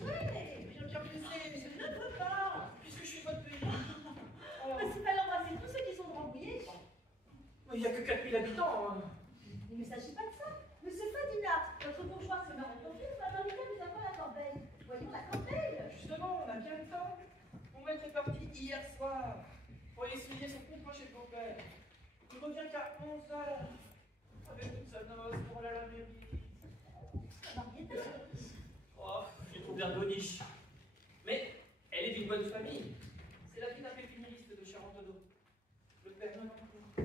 Oui, je tiens blessé, mais c'est de notre part, puisque je suis votre pays. Alors... Mais c'est pas l'embrasser tous ceux qui sont rembouillés. Il n'y a que 4000 habitants. Hein. Il ne s'agit pas de ça. Monsieur Fadina, votre bourgeois se meurt aujourd'hui, Madame nous avons la corbeille. Voyons la corbeille. Justement, on a bien le temps. Mon maître est parti hier soir pour aller essuyer son contrat chez le beau-père. Il revient qu'à 11 h avec toute sa noce pour aller à la mairie. Oh, je trouve bien boniche. Mais elle est d'une bonne famille. C'est la fille d'un pépiniériste de Charentonneau. Le père non plus.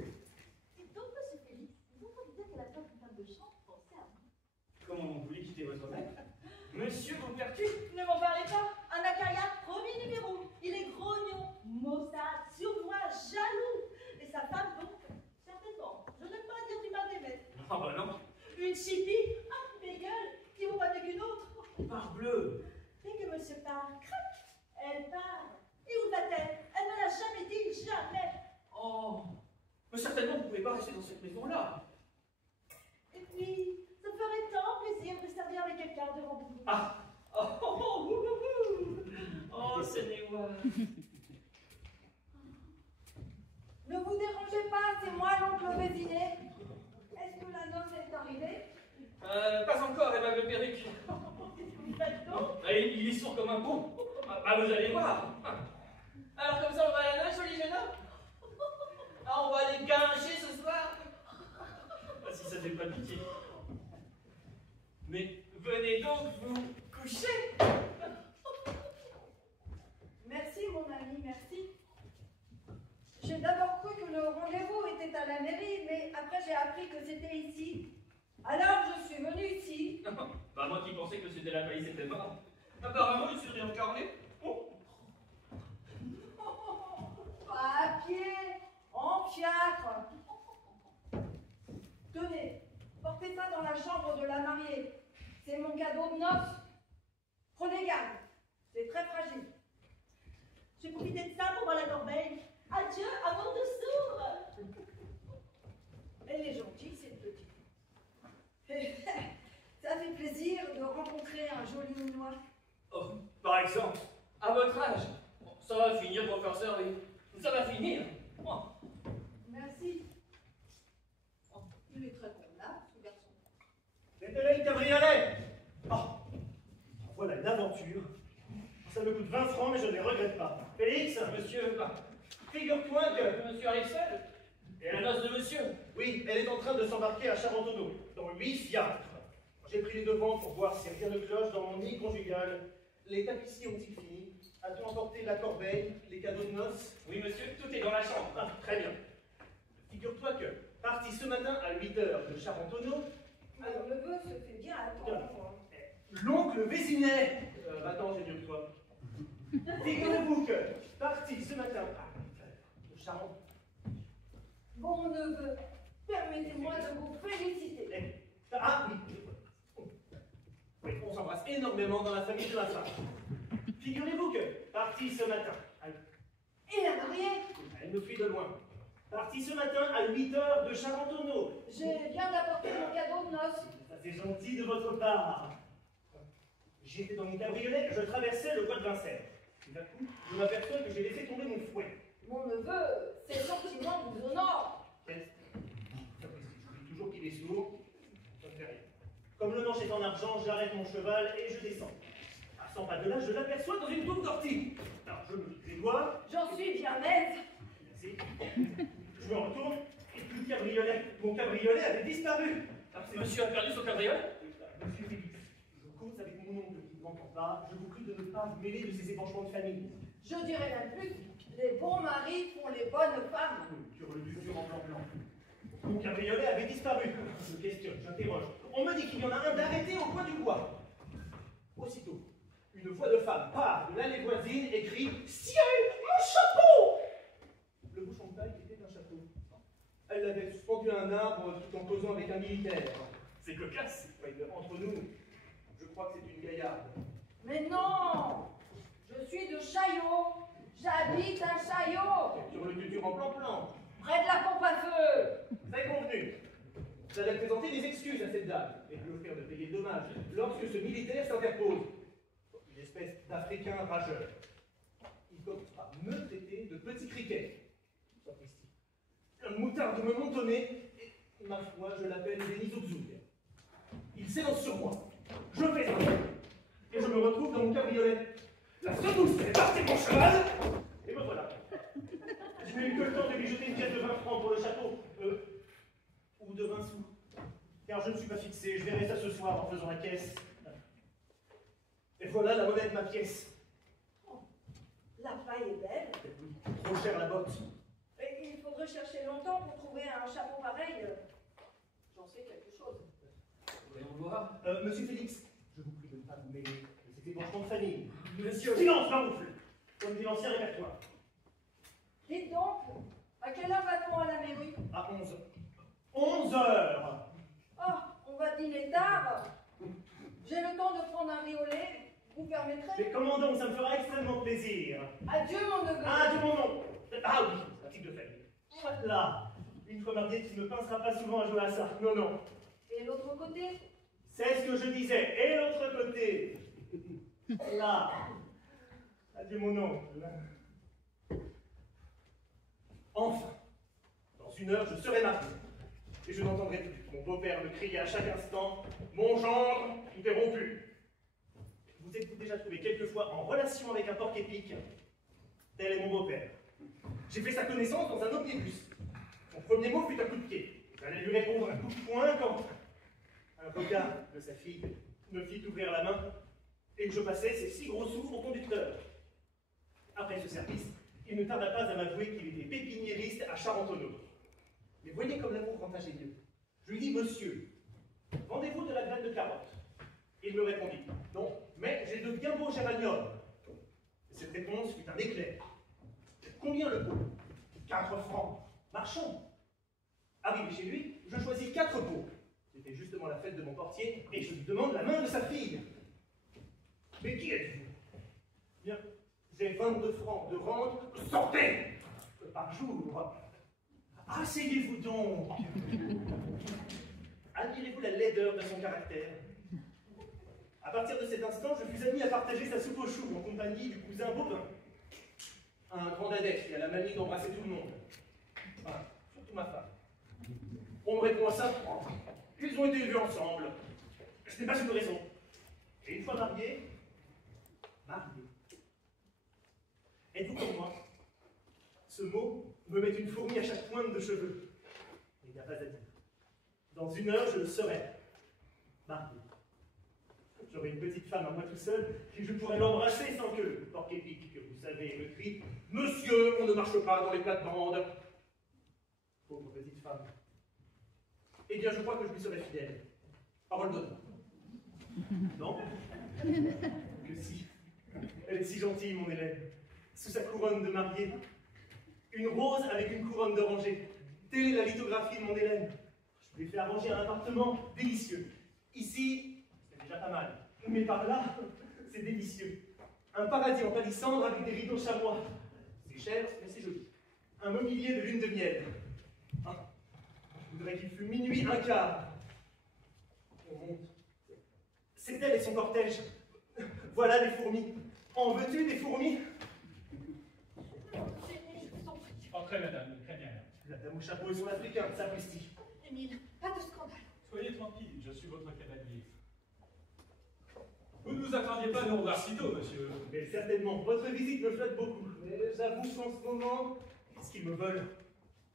Dites donc, monsieur Félix, vous entendez dire qu'elle a peur qu'une femme de chambre, pensez à vous. Comment vous voulez quitter votre maître? Monsieur Beaupertu? Ne m'en parlez pas. Un acariat, premier numéro. Il est grognon, maussade, sournois, jaloux. Et sa femme, donc, certainement. Je n'aime pas dire du mal des maîtres. Ah bah non. Une chipie, ah, mes gueules, qui vaut pas mieux qu'une autre. Parbleu! Dès que monsieur part, crac, elle part. Et où va-t-elle? Elle ne l'a jamais dit, jamais. Oh! Mais certainement, vous ne pouvez pas rester dans cette maison-là. Et puis, ça me ferait tant plaisir de servir avec quelqu'un devant vous. Ah! Oh, oh, oh, oh, oh, oh, c'est Néois. Ne vous dérangez pas, c'est moi l'oncle Vésinet. Est-ce que la noce est arrivée? Pas encore, Emma Le Perruque. Vous faites donc? Il est sourd comme un pont. Ah, vous allez voir. Alors, comme ça, on va à la nage, joli jeune homme? Ah, on va aller guincher ce soir. Ah, si ça fait pas pitié. Mais venez donc vous coucher. Merci, mon ami, merci. J'ai d'abord cru que le rendez-vous était à la mairie, mais après j'ai appris que c'était ici. Alors je suis venue ici. Bah, moi qui pensais que c'était la palisse était mort. Apparemment, il s'est réincarné. Oh. À pied, en fiacre. Tenez, portez ça dans la chambre de la mariée. C'est mon cadeau de noces. Prenez garde, c'est très fragile. J'ai profité de ça pour voir la corbeille. Adieu, amour de sourd. Elle est gentille, cette petite. Ça fait plaisir de rencontrer un joli minois. Oh, par exemple, à votre âge, ça va finir, professeur, et ça va finir. Oh. Merci. Oh, il est très convenable, ce garçon. Mettez-le le cabriolet. Oh, voilà une aventure. Ça me coûte 20 francs, mais je ne les regrette pas. Félix, Monsieur, figure-toi que... monsieur arrive seul. Et la noce de monsieur. Oui, elle est en train de s'embarquer à Charentonneau, dans 8 fiacres. J'ai pris les devants pour voir si rien ne cloche dans mon nid conjugal. Les tapissiers ont-ils fini? A-t-on emporté la corbeille, les cadeaux de noces? Oui, monsieur, tout est dans la chambre. Ah, très bien. Figure-toi que, parti ce matin à 8 h de Charentonneau, Mon neveu se fait bien attendre. l'oncle Vésinet. Attends, j'ai mieux que toi. Figurez-vous que, parti ce matin à 8 h de Charentonneau. Bon neveu, permettez-moi de vous féliciter. Ah oui. Oui, on s'embrasse énormément dans la famille de ma femme. Figurez-vous que, parti ce matin, Et la mariée? elle nous suit de loin. Parti ce matin à 8 h de Charentonneau. Je viens d'apporter mon cadeau de noces. Ça c'est gentil de votre part. J'étais dans mon cabriolet, je traversais le bois de Vincennes. Tout d'un coup, je m'aperçois que j'ai laissé tomber mon fouet. Mon neveu, ces sentiments vous honorent. Qu'est-ce je dis toujours qu'il est sourd. Ça ne fait rien. Comme le manche est en argent, j'arrête mon cheval et je descends. À 100 pas de là, je l'aperçois dans une tour d'ortie. Alors je me les doigts. J'en suis bien aise. Merci. Je me retourne et plus de cabriolet. Mon cabriolet avait disparu. Alors, monsieur a perdu son cabriolet? Monsieur Félix, je cause avec mon oncle qui ne m'entend pas. Je vous prie de ne pas vous mêler de ces épanchements de famille. Je dirais même plus, les bons maris font les bonnes femmes. Sur le dur en blanc. Mon cabriolet avait disparu. Je questionne, j'interroge. On me dit qu'il y en a un d'arrêté au coin du bois. Aussitôt, une voix de femme part de l'allée voisine et crie « Ciel, mon chapeau !» Le bouchon de taille était un chapeau. Elle l'avait suspendu à un arbre tout en causant avec un militaire. C'est cocasse. Oui, mais entre nous, je crois que c'est une gaillarde. Mais non, je suis de Chaillot. J'habite à Chaillot, Sur le tutur en plan-plan. près de la pompe à feu. C'est convenu. J'allais présenter des excuses à cette dame et lui offrir de payer le dommage lorsque ce militaire s'interpose. Il est d'Africain rageur. Il commence par me traiter de petit criquet. Sapristi. Un moutard de me montonner, et ma foi, je l'appelle Denis Zougzoug. Il s'élance sur moi. Je fais un bond, et je me retrouve dans mon cabriolet. La secousse est partie de mon cheval, et me voilà. Je n'ai eu que le temps de lui jeter une pièce de 20 francs pour le château, ou de 20 sous. Car je ne suis pas fixé, je verrai ça ce soir en faisant la caisse. Et voilà la monnaie de ma pièce. Oh, la paille est belle. Trop cher la botte. Et il faudrait chercher longtemps pour trouver un chapeau pareil. J'en sais quelque chose. Voyons voir. Monsieur Félix, je vous prie de ne pas vous mêler de ces ébranchements de famille. Monsieur. Silence, Maroufle, comme dit l'ancien répertoire. Dites donc, à quelle heure va-t-on à la mairie? À 11. 11 heures. Oh, on va dîner tard. J'ai le temps de prendre un riz au lait. Vous permettrez? Mais comment donc, ça me fera extrêmement plaisir. Adieu, mon neveu. Ah, de mon nom. Ah oui, c'est un type de famille. Là, une fois marié, tu ne penseras pas souvent à jouer à ça. Non, non. Et l'autre côté? C'est ce que je disais. Et l'autre côté. Là. Adieu mon oncle. Enfin, dans une heure, je serai marié. Et je n'entendrai plus mon beau-père me crier à chaque instant « Mon gendre, tout est rompu !» Vous êtes-vous déjà trouvé quelquefois en relation avec un porc-épic? Tel est mon beau-père. J'ai fait sa connaissance dans un omnibus. Son premier mot fut un coup de pied. J'allais lui répondre un coup de poing quand un regard de sa fille me fit ouvrir la main et que je passais ces 6 gros sous au conducteur. Après ce service, il ne tarda pas à m'avouer qu'il était pépiniériste à Charentonneau. Mais voyez comme l'amour rend ingénieux. Je lui dis, monsieur, vendez-vous de la graine de carotte? Il me répondit, non, mais j'ai de bien beaux géraniums. Cette réponse fut un éclair. Combien le pot? 4 francs. Marchons. Arrivé chez lui, je choisis 4 pots. C'était justement la fête de mon portier, et je lui demande la main de sa fille. Mais qui êtes-vous? Bien, j'ai 22 francs de rente. Sortez! Par jour. Asseyez-vous donc. Admirez-vous la laideur de son caractère? À partir de cet instant, je fus admis à partager sa soupe aux choux en compagnie du cousin Bobin, un grand dadais qui a la manie d'embrasser tout le monde. Enfin, surtout ma femme. On me répond à ça. Ils ont été élevés ensemble. Ce n'est pas une raison. Et une fois mariés, êtes-vous comme moi? Ce mot me met une fourmi à chaque pointe de cheveux. Il n'y a pas à dire. Dans une heure, je le serai. Marié. J'aurai une petite femme à moi tout seul, et je pourrai l'embrasser sans que le porc-épic que vous savez me crie « Monsieur, on ne marche pas dans les plates-bandes !» Pauvre petite femme. Eh bien, je crois que je lui serai fidèle. Parole d'honneur. Non? Que si. Elle est si gentille, mon Hélène. Sous sa couronne de mariée. Une rose avec une couronne d'oranger. Telle est la lithographie de mon Hélène. Je lui ai fait arranger un appartement délicieux. Ici, c'est déjà pas mal. Mais par là, c'est délicieux. Un paradis en palissandre avec des rideaux chamois. C'est cher, mais c'est joli. Un mobilier de lune de miel. Ah, je voudrais qu'il fût minuit un quart. On monte. C'est elle et son cortège. Voilà les fourmis. En veux-tu des fourmis? Entrez, madame, très bien. La dame au chapeau et son africain, sapristi. Émile, pas de scandale. Soyez tranquille, je suis votre cavalier. Vous ne vous attendiez pas à nous revoir si tôt, monsieur. Mais certainement, votre visite me flatte beaucoup. Mais j'avoue qu'en ce moment, qu'est-ce qu'ils me veulent?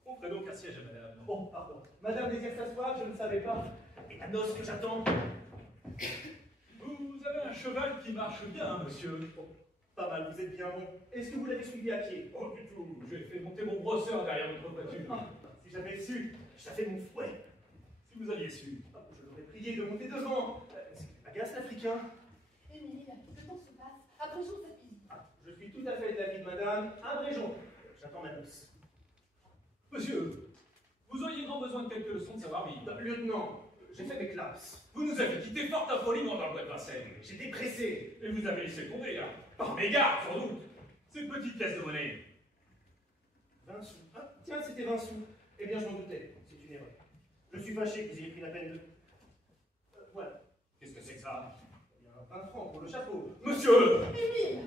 Offrez donc un siège à madame. Oh, pardon. Madame désire s'asseoir, je ne savais pas. Et la noce que j'attends? Vous avez un cheval qui marche bien, monsieur. Oh, pas mal, vous êtes bien bon. Est-ce que vous l'avez suivi à pied? Oh, du tout. J'ai fait monter mon brosseur derrière votre voiture. Ah, si j'avais su, j'avais mon fouet. Si vous aviez su. Ah, je l'aurais prié de monter devant. Agace l'Africain. Émile, le temps se passe. Abrégeons cette visite. Ah, je suis tout à fait d'avis de madame. Abrégeons. J'attends ma noce. Monsieur, vous auriez grand besoin de quelques leçons de savoir-vivre. Lieutenant, j'ai fait mes classes. Vous nous avez quitté fort impoliment dans le bois de Vincennes. J'étais pressé. Et vous avez laissé tomber, hein. Par mégarde, sans doute. Ces petites pièces de monnaie. 20 sous. Ah, tiens, c'était 20 sous. Eh bien, je m'en doutais. C'est une erreur. Je suis fâché que vous ayez pris la peine de... voilà. Qu'est-ce que c'est que ça? Eh bien, Un franc pour le chapeau. Monsieur! Émile!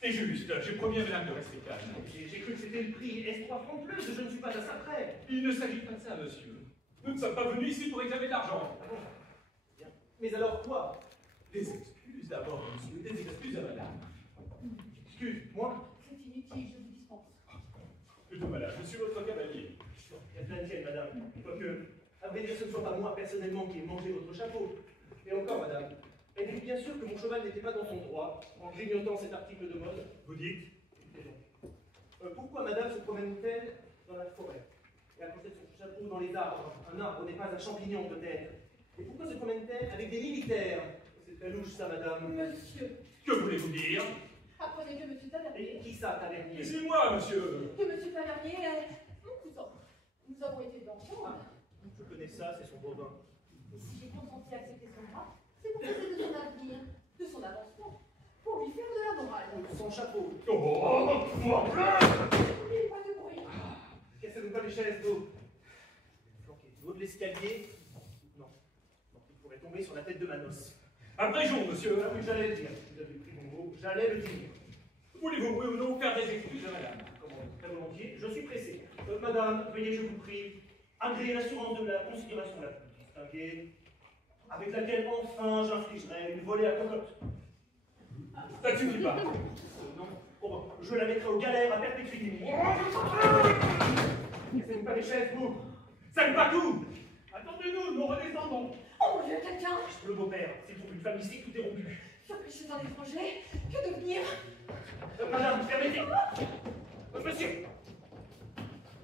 C'est juste, j'ai promis à madame de rester calme. J'ai cru que c'était le prix. Est-ce 3 francs de plus? Je ne suis pas à ça près. Il ne s'agit pas de ça, monsieur. Nous ne sommes pas venus ici pour examiner de l'argent. Ah bon? Bien. Mais alors quoi? Des excuses d'abord, monsieur, des excuses à madame. Excuse-moi. C'est inutile, je vous dispense. Plutôt madame, je suis votre cavalier. Il y a plein de tiennes, madame. Quoique, à vrai dire, ce ne soit pas moi personnellement qui ai mangé votre chapeau. Et encore, madame, êtes-vous bien sûr que mon cheval n'était pas dans son droit en grignotant cet article de mode? Vous dites? Pourquoi madame se promène-t-elle dans la forêt et accroche son chapeau dans les arbres? Un arbre n'est pas un champignon, peut-être. Et pourquoi se promène-t-elle avec des militaires? C'est très louche, ça, madame. Monsieur, Que voulez-vous dire? apprenez que monsieur Et Tavernier, qui ça, Tavernier? C'est moi, monsieur. que monsieur Tavernier est mon cousin. Nous avons été d'enfants. Je connais ça, c'est son bovin. Et si j'ai consenti à accepter son bras, c'est pour causer de son avenir, de son avancement, pour lui faire de la morale. Son chapeau. Oh, moi, Et pas de bruit. Cassez-vous pas les chaises, d'eau. Flanquez du haut de l'escalier. Non. Non, il pourrait tomber sur la tête de Manos. abrégeons, monsieur. Ah oui, j'allais le dire. Vous avez pris mon mot, j'allais le dire. Voulez-vous, oui ou non, faire des excuses à madame? Comment? Très volontiers, je suis pressé. Madame, veuillez, je vous prie, agréer l'assurance de la considération la plus distinguée, avec laquelle enfin j'infligerai une volée à cocotte. Ça ne suffit pas. Non. Bon, je la mettrai aux galères à perpétuité. Cassez-vous pas les chaises, vous. Ça n'est pas tout. Attendez-nous, nous redescendons. Oh mon Dieu, quelqu'un! Le beau-père, s'il trouve une femme ici, tout est rompu. S'empêcher d'un étranger, que devenir? Madame, permettez. Monsieur.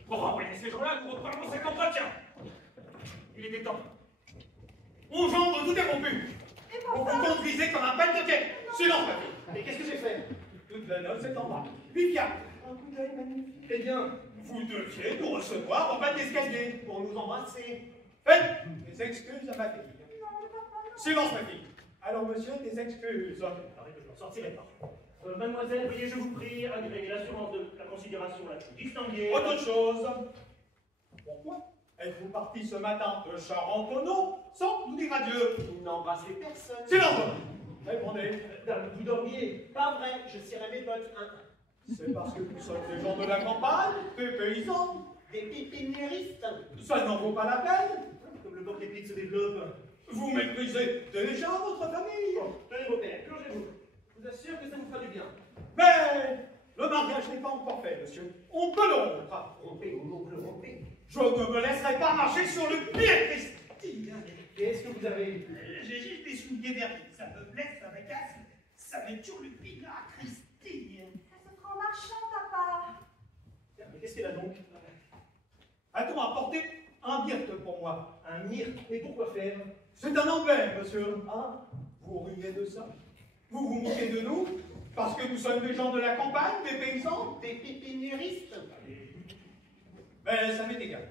Bon, renvoyez ces gens-là, nous reprenons cet entretien. Il était temps. Mon gendre, tout est rompu. Et Vous papa! vous conduisez comme un pâte-tête. Silence, ma fille. Mais qu'est-ce que j'ai fait? Toute la noce est en bas. Vivia, Un coup d'œil magnifique. Eh bien, vous deviez nous recevoir en bas de l'escalier. pour nous embrasser. Faites des excuses à ma fille. Non, papa, non. Silence, ma fille. Alors, monsieur, des excuses. Pareil que je n'en sortirai pas. Mademoiselle, veuillez, je vous prie, agréer l'assurance de la considération la plus distinguée. Autre chose. Pourquoi êtes-vous parti ce matin de Charentonneau sans nous dire adieu? Vous n'embrassez personne. Silence. Répondez. Dame, vous dormiez. Pas vrai, je cirais mes bottes. C'est parce que nous sommes des gens de la campagne, des paysans. Des pépiniéristes. Ça n'en vaut pas la peine. Comme le bord des pieds se développe. Vous méprisez déjà votre famille. Bon, tenez vos pères, plongez-vous. Je vous assure que ça vous fera du bien. Mais le mariage n'est pas encore fait, monsieur. On peut le rompre. Rompez, au nom de le rompez. Je ne me laisserai pas marcher sur le pied, Christine. Qu'est-ce que vous avez? J'ai juste des souliers vernis. Ça me blesse, ça me casse. Ça met sur le pied, là, Christine. Ça se fera en marchant, papa. Mais qu'est-ce qu'elle a donc? A-t-on apporté un birte pour moi? Un myrte. Mais pourquoi faire? C'est un emblème, monsieur. Ah, Vous riez de ça? Vous vous moquez de nous? Parce que nous sommes des gens de la campagne, des paysans? des pépiniéristes. Mais ça m'est égal.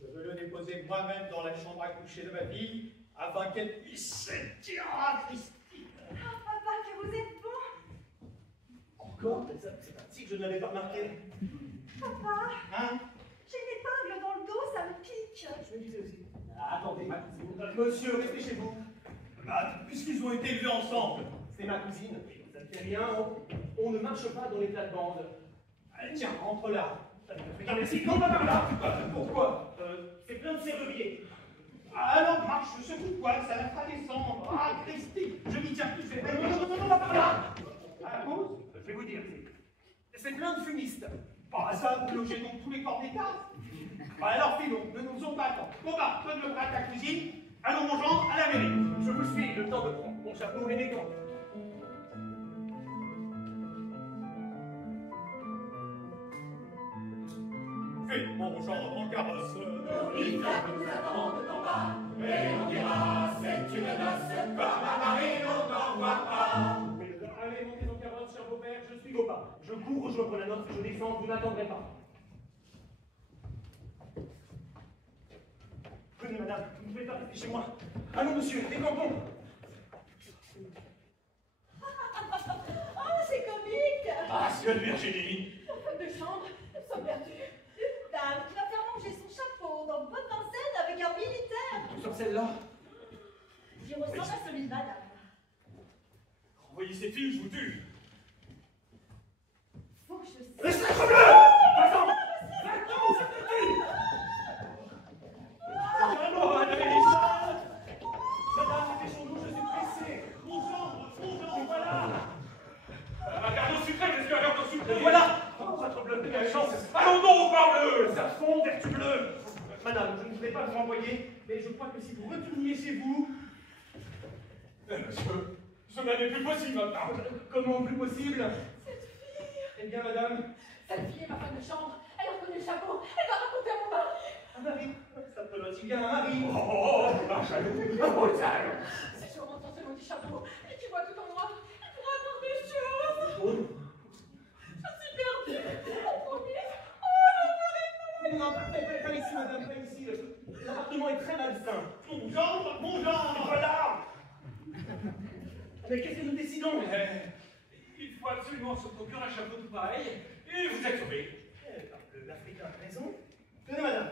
Je veux le déposer moi-même dans la chambre à coucher de ma fille, afin qu'elle puisse sentir Christine. Oh, papa, que vous êtes bon. Encore? C'est ainsi que je ne l'avais pas remarqué. Papa, Hein? j'ai une épingle dans le dos, ça me pique. Je me disais aussi. Attendez, monsieur, restez chez vous. Bah, puisqu'ils ont été élevés ensemble. C'est ma cousine. Ça ne fait rien. On ne marche pas dans les plates-bandes. Allez, tiens, rentre là. Regarde, merci. Non, pas par là. Pourquoi? C'est plein de serruriers. Alors, marche, secoue-toi, ça la fera descendre. Ah, Christine, je m'y tiens plus, c'est vrai. Non, pas par là. À la cause? Je vais vous dire, c'est plein de fumistes. Bah, ça, vous logez donc tous les corps des cases. Bah, alors, filons, ne nous faisons pas attendre. Bon, bah, donne le bras à ta cuisine. Allons, mon gendre, à la mairie. Je vous suis, le temps de prendre mon chapeau élégant. Fais, mon gendre, en carrosse. Nous attendent en bas, et on dira c'est une noce, comme à Paris on n'en voit pas. Allez, montez en carrosse, cher beau-père, je suis vos pas. Je cours rejoindre la noce, je descends, vous n'attendrez pas. Venez, madame, vous ne pouvez pas rester chez moi. Allons, monsieur, décampons. Oh, c'est comique. Ah, ciel Virginie. Femme de chambre, nous sommes perdus. Dame qui va faire manger son chapeau dans votre enseigne avec un militaire. Sur celle-là. J'y ressemble à celui de madame. voyez cette fille, je vous tue. Faut que je sache. Mais sacre bleu! Va-t'en! Va-t'en, ça te tue! Madame, dépêchons-nous, je suis pressé. Mon gendre, voilà! Un carton sucré, monsieur, un carton sucré. Voilà! Oh, sacre bleu, quelle chance! Allons donc, parbleu! Ça fond, vertu bleue! Madame, je ne voulais pas vous renvoyer, mais je crois que si vous retourniez chez vous... Monsieur, cela n'est plus possible maintenant. Comment plus possible? Cette fille. Eh bien, madame... Cette fille est ma femme de chambre. Elle a reconnu le chapeau. Elle va raconter à mon mari. Un mari? Ça peut être bien un mari. Oh, un jaloux, un brutal. C'est sûrement ton ce maudit chapeau. Et tu vois tout en moi. Il pourra avoir des choses. Je suis perdue. Promis. Oh, Non, pas ici, madame, pas ici. L'appartement est très malsain. Mon gendre, Voilà! Mais qu'est-ce que nous décidons? Il faut absolument se procurer un chapeau tout pareil, et vous êtes sauvé. L'Africain a raison. Tenez, madame,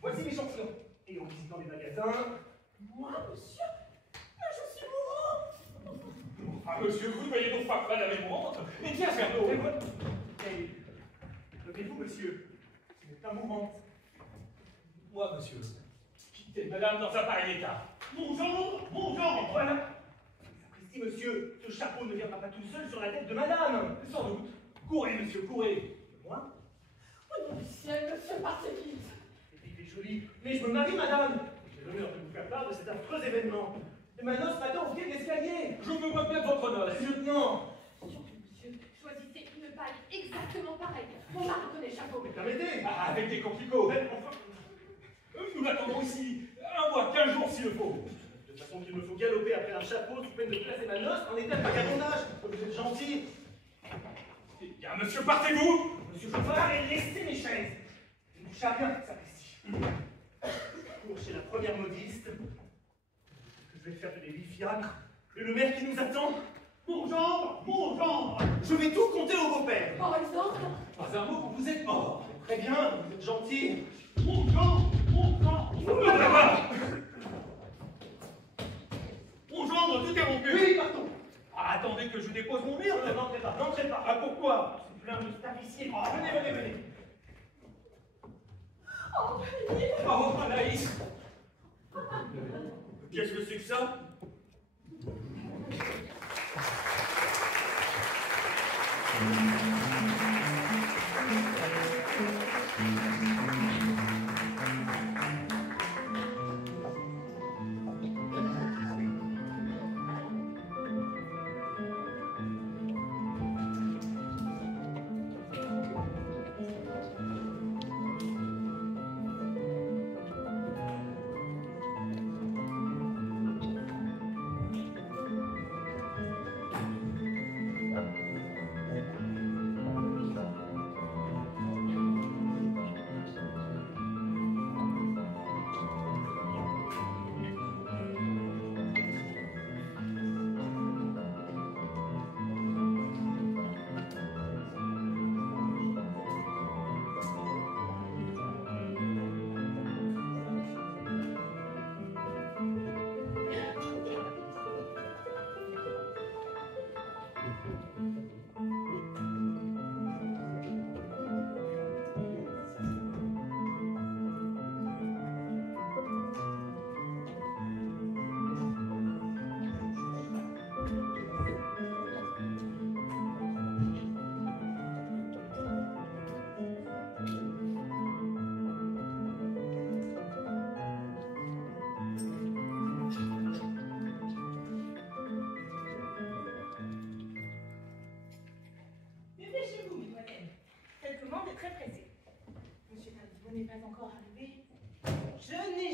voici l'échantillon. Et en visitant les magasins... moi, monsieur. Mais je suis mourante. Ah, monsieur, vous ne voyez donc pas madame est mourante. Et tiens, c'est un peu. Levez-vous, monsieur. C'est un mourant. Moi, monsieur, quittez madame dans un pareil état. mon gendre, Voilà. Sapristi, monsieur, ce chapeau ne viendra pas tout seul sur la tête de madame. Sans doute. Courez, monsieur, courez. Moi? Au nom du ciel, monsieur, partez vite. Il est joli. Mais je me marie, madame. J'ai l'honneur de vous faire part de cet affreux événement. Et ma noce m'attend au pied de l'escalier. Je me moque bien de votre noce. Lieutenant. Surtout, monsieur, choisissez une bague exactement pareille. Mon mari connaît le chapeau. Permettez. Ah, avec des complicots. Nous l'attendrons ici. Un mois, 15 jours s'il le faut. De toute façon qu'il me faut galoper après un chapeau sous peine de placer ma noce en état de vagabondage. Vous êtes gentil. Eh bien, monsieur, partez-vous. Monsieur le chauffeur, et laissez mes chaises. Je ne touche à rien, sapristi. Je cours chez la première modiste. Je vais faire de des fiacres. Et le maire qui nous attend. mon gendre. Je vais tout compter au beau-père. Par exemple, Pas un mot, vous êtes mort. Très bien, vous êtes gentil. Mon gendre. Mon gendre, tout est rompu. Oui, partons. Ah, attendez que je dépose mon mire. N'entrez pas, n'entrez pas. Ah, pourquoi? C'est plein de tapissiers. Oh, venez. oh, Rémi. Oh, Anaïs. Qu'est-ce que c'est que ça?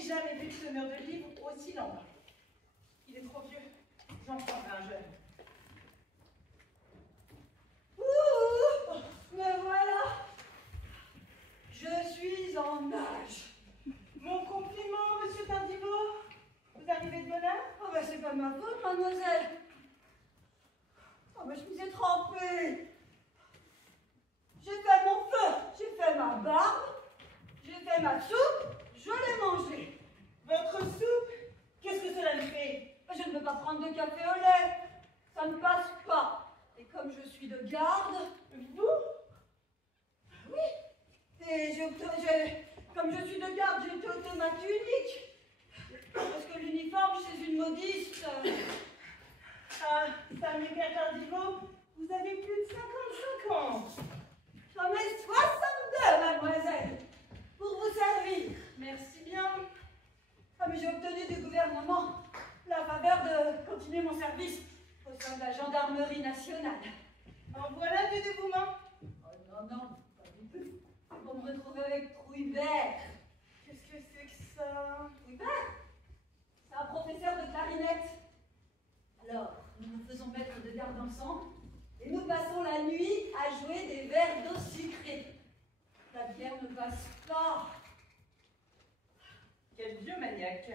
jamais vu de teneur de livre aussi lent. Il est trop vieux. J'en prendrai un jeune. Ouh, me voilà. Je suis en nage. Mon compliment, monsieur Tardivaux. Vous arrivez de bonne heure? Oh ben c'est pas de ma faute, mademoiselle. Oh ben je vous ai trempée. J'ai fait mon feu, j'ai fait ma barbe, j'ai fait ma soupe, je l'ai mangée. Votre soupe? Qu'est-ce que cela lui fait? Je ne peux pas prendre de café au lait, ça ne passe pas. gardes. Vous? Oui. Et comme je suis de garde, j'ai été automate unique. Parce que l'uniforme chez une modiste... Ah, Samuel Tardivaux, vous avez plus de 55 ans. J'en ai 62, mademoiselle, pour vous servir. Merci bien. Ah, mais j'ai obtenu du gouvernement la faveur de continuer mon service au sein de la gendarmerie nationale. En voilà du dévouement. Oh non, non, pas du tout. Pour me retrouver avec Trouillebert. Qu'est-ce que c'est que ça? Trouillebert, c'est un professeur de clarinette. Alors, nous nous faisons mettre de garde ensemble et nous passons la nuit à jouer des verres d'eau sucrée. La bière ne passe pas. Quel vieux maniaque.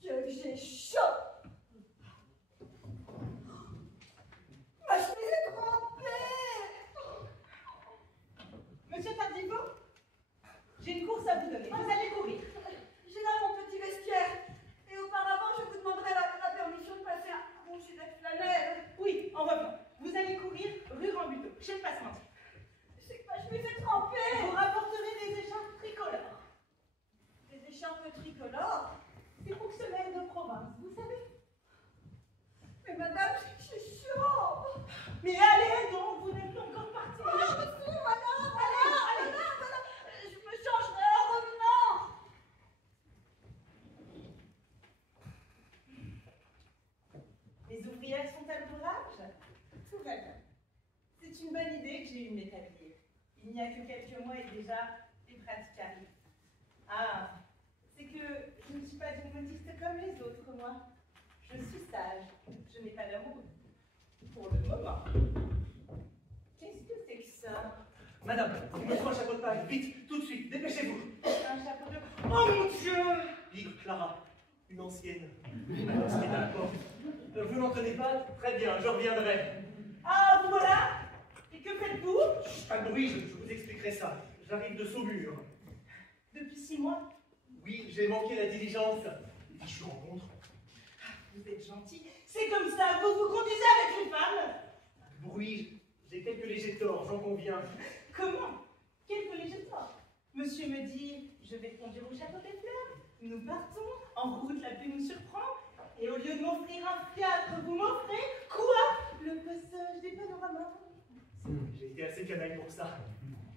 J'ai chaud. Ma chemise est trempée. Monsieur Tardivaux, j'ai une course à vous donner. Vous allez courir. J'ai là mon petit vestiaire. Et auparavant, je vous demanderai la permission de passer un bon gilet de flanelle. Oui, en revenant. Vous allez courir rue Rambuteau, chez le passement. C'est que ma chemise est trempée. Vous rapporterez des écharpes tricolores. Des écharpes tricolores. C'est pour que ce maire de province, vous savez. Mais madame, j'ai chaud. Mais allez donc, vous n'êtes pas encore parti. Oh, mais si, madame, madame. Je me changerai en revenant. Les ouvrières sont-elles courage? Tout va bien. C'est une bonne idée que j'ai eu de m'établir. Il n'y a que quelques mois et déjà, les pratiques arrivent. Ah, c'est que je ne suis pas une modiste comme les autres, moi. Je suis sage. Je n'ai pas d'amour. Pour le moment. Qu'est-ce que c'est que ça? Madame, il me faut un chapeau de paille, vite, tout de suite, dépêchez-vous. Un chapeau de... Oh mon Dieu! Livre Clara, une ancienne. Ce qui est à la porte. Vous n'en tenez pas? Très bien, je reviendrai. Ah, vous voilà? Et que faites-vous? Chut, pas de bruit, je vous expliquerai ça. J'arrive de Saumur. Depuis 6 mois? Oui, j'ai manqué la diligence. Et je rencontre. Vous êtes gentil. C'est comme ça, vous vous conduisez avec une femme? Pas de bruit, j'ai quelques légers torts, j'en conviens. Comment? Quelques légers torts. Monsieur me dit, je vais te conduire au château des Fleurs. Nous partons, en route la pluie nous surprend, et au lieu de m'offrir un fiacre, vous m'offrez quoi? Le passage des panoramas. J'ai été assez canaille pour ça.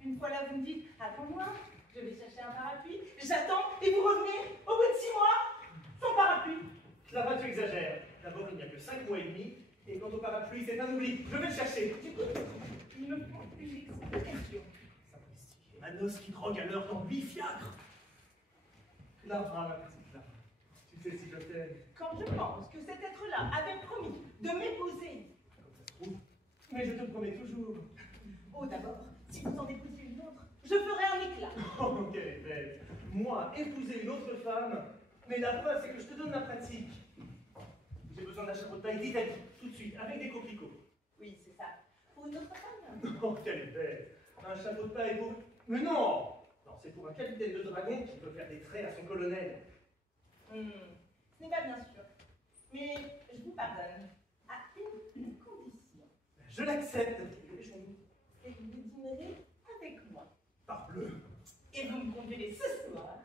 Une fois là, vous me dites, attends-moi, je vais chercher un parapluie, j'attends, et vous revenez au bout de 6 mois, sans parapluie. Clara, tu exagères. D'abord, il n'y a que 5 mois et demi, et quant au parapluie, c'est un oubli. Je vais le chercher. Il me faut une explication. Sapristi, et ma noce qui drogue à l'heure dans 8 fiacres. Clara, ma petite Clara, tu sais si je t'aime. Quand je pense que cet être-là avait promis de m'épouser. Comme ça se trouve. Mais je te promets toujours. Oh, d'abord, si vous en épousez une autre, je ferai un éclat. Oh, quelle est bête. Moi, épouser une autre femme. Mais la preuve, c'est que je te donne ma pratique. J'ai besoin d'un chapeau de paille d'Italie, tout de suite, avec des coquelicots. Oui, c'est ça. Pour une autre femme. Oh, quelle est bête. Un chapeau de paille pour... Mais non! Non, c'est pour un capitaine de dragon qui peut faire des traits à son colonel. Ce n'est pas bien sûr. Mais je vous pardonne. À une condition. Je l'accepte. Et vous dînerez avec moi. Parbleu. Et vous me conduirez ce soir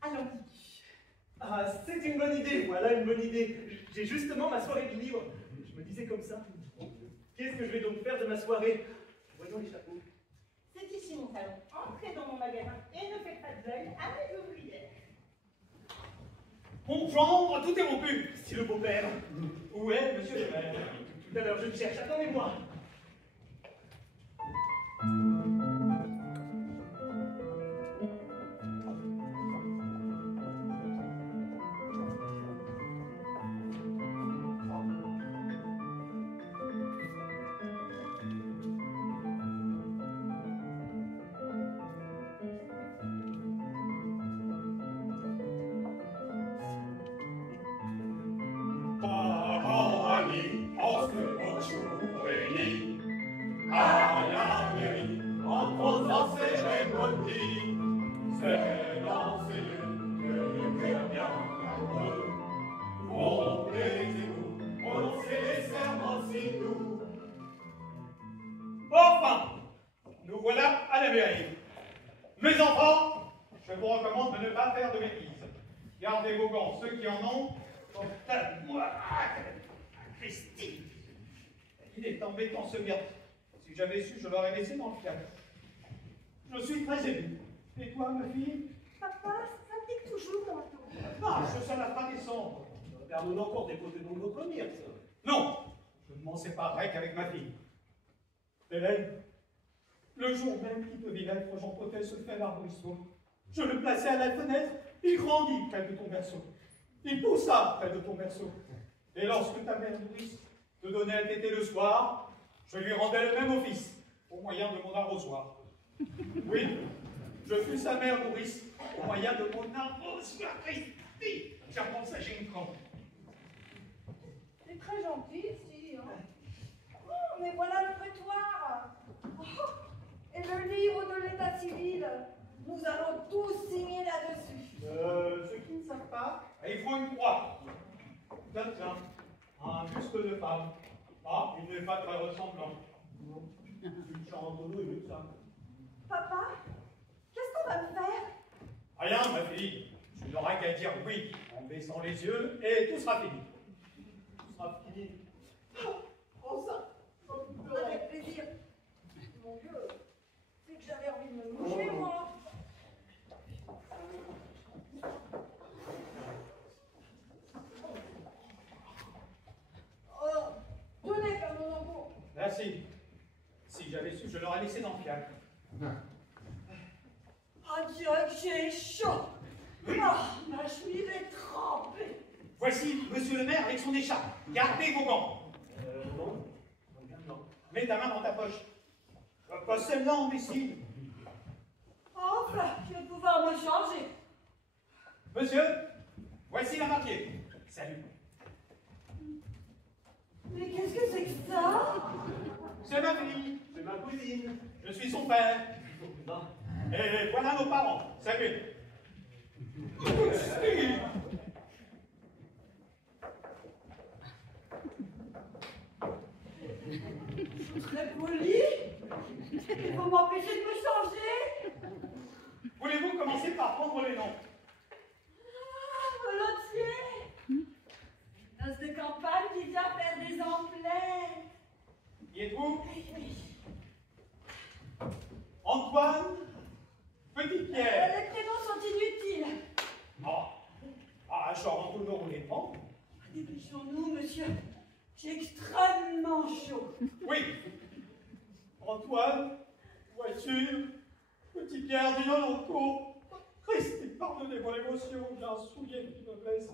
à l'Antiquité. Ah, c'est une bonne idée, voilà une bonne idée. J'ai justement ma soirée de libre. Je me disais comme ça. Qu'est-ce que je vais donc faire de ma soirée? Voyons les chapeaux. C'est ici mon salon. Entrez dans mon magasin et ne faites pas de deuil à mes ouvrières. Mon gendre, tout est rompu. Si le beau-père. Où est monsieur le maire? Tout à l'heure, je le cherche. Attendez-moi. Parents amis, en ce beau jour réunis, voilà à la mairie. Mes enfants, je vous recommande de ne pas faire de bêtises. Gardez vos gants, ceux qui en ont, sont à moi. Christine, il est embêtant ce gars. Si j'avais su, je l'aurais laissé dans le cadre. Je suis très ému. Et toi, ma fille? Papa, ça pique toujours dans le dos. Ah, ça la fera descendre. Regarde, on a encore déposé dans nos commerces. Non, je ne m'en séparerai qu'avec ma fille. Hélène, le jour même qu'il devait être, j'emportais ce fait arbrisseau. Je le plaçai à la fenêtre, il grandit près de ton berceau. Il poussa près de ton berceau. Et lorsque ta mère nourrice te donnait à téter le soir, je lui rendais le même office, au moyen de mon arrosoir. Oui, je fus sa mère nourrice, au moyen de mon arrosoir. Christy, j'apprends ça, j'ai une crampe. C'est très gentil ici, hein. Oh, mais voilà le prétoire. Oh, et le livre de l'état civil. Nous allons tous signer là-dessus. Ceux qui ne savent pas, Il faut une croix. Tiens, tiens, un buste de femme. Ah, il n'est pas très ressemblant. une chambre d'eau et mieux que ça. Papa, qu'est-ce qu'on va me faire? Rien, ma fille. Tu n'auras qu'à dire oui en baissant les yeux et tout sera fini. Tout sera fini. Oh, ça, avec plaisir. Mon Dieu, c'est que j'avais envie de me moucher, moi. Oh, tenez, faire mon lambeau. Merci. Si j'avais su, je l'aurais laissé dans le fiacre. Ah, Dieu, que j'ai chaud. Ah, ma chemise est trempée. Voici monsieur le maire avec son écharpe. Gardez vos gants. Non. Non. Mets ta main dans ta poche. Pas celle-là, imbécile. Enfin, je vais pouvoir me changer. Monsieur, voici la marquée. Salut. Mais qu'est-ce que c'est que ça? C'est ma fille. C'est ma cousine. Je suis son père. Non. Et voilà nos parents. Salut. Très poli. Il faut m'empêcher de me changer. Voulez-vous commencer par prendre les noms? Ah, volontiers. Noce de campagne qui vient faire des emplettes. Qui êtes-vous? Antoine? Petit-Pierre? Les prénoms sont inutiles. Je rends toujours où les prendre. Dépêchons-nous, monsieur. J'ai extrêmement chaud. Oui. Antoine, voiture, Petit-Pierre, dis-le en cours. Christy, pardonnez-moi l'émotion, j'ai un soulier qui me blesse.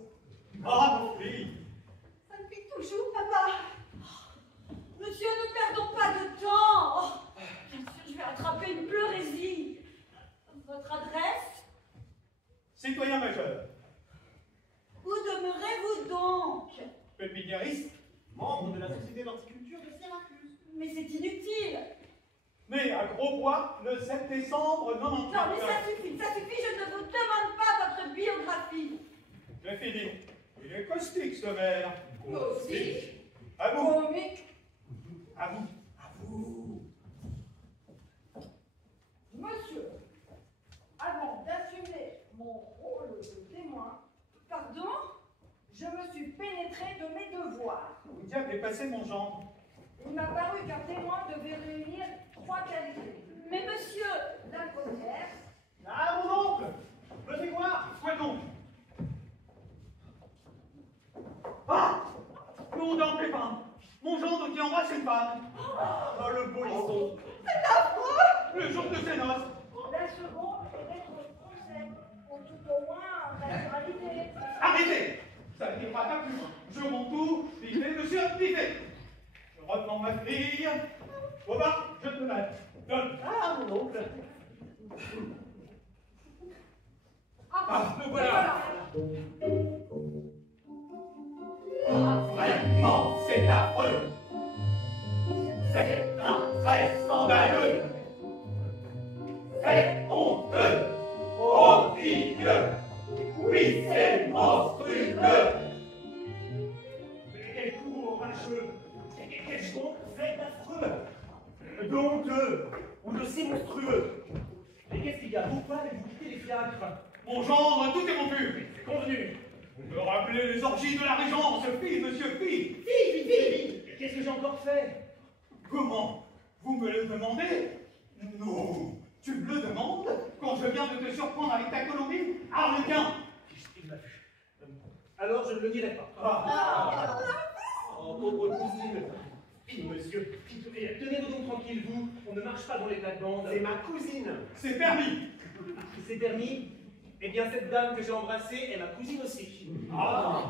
Ah, mon fille. Ça me pique toujours, papa. Monsieur, ne perdons pas de temps. Oh, bien sûr, je vais attraper une pleurésie. Votre adresse? Citoyen majeur, Où demeurez-vous donc? pépiniériste, Membre de la Société d'horticulture de Syracuse. Mais c'est inutile. né à Grosbois le 7 décembre 98. Non, mais ça suffit, je ne vous demande pas votre biographie. C'est fini. Il est caustique, ce maire. Caustique? À vous. Comique? À vous. À vous. Monsieur, avant d'assumer mon rôle de témoin, pardon, je me suis pénétrée de mes devoirs. Vous diable est passé mon gendre. Il m'a paru qu'un témoin devait réunir 3 qualités. Mais monsieur, la première... Ah, mon oncle! Venez voir! Quoi donc? Ah! Nom d'un pépin. Mon gendre qui embrasse une femme. Oh, le beau lisson! C'est affreux! Le jour de ses noces. La seconde est d'être français, ou tout au moins naturalité. Arrêtez! Ça n'ira pas plus loin. Je rends tout. Piffez, monsieur, piffez. Je reprends ma fille. Au bas, je te mets. Donne. Ah, mon oncle! Ah, me voilà. Vraiment, c'est affreux. C'est très scandaleux. C'est honteux. Horrible. Oui, c'est monstrueux. Quel courageux! Quel chose fait affreux! D'honteux! Ou de ces monstres Mon gendre, tout est rompu. C'est convenu. Vous me rappelez les orgies de la Régence, fille, monsieur, fille. Fille. Qu'est-ce que j'ai encore fait? Comment? Vous me le demandez? Non. Tu me le demandes quand je viens de te surprendre avec ta colombine, Arlequin? Il m'a vu. Alors je ne le nierai pas. Oh, pauvre cousine. Pis, monsieur, tenez-vous donc tranquille, vous. On ne marche pas dans les plates-bandes. C'est ma cousine. C'est permis. C'est permis? Eh bien, cette dame que j'ai embrassée est ma cousine aussi. Ah.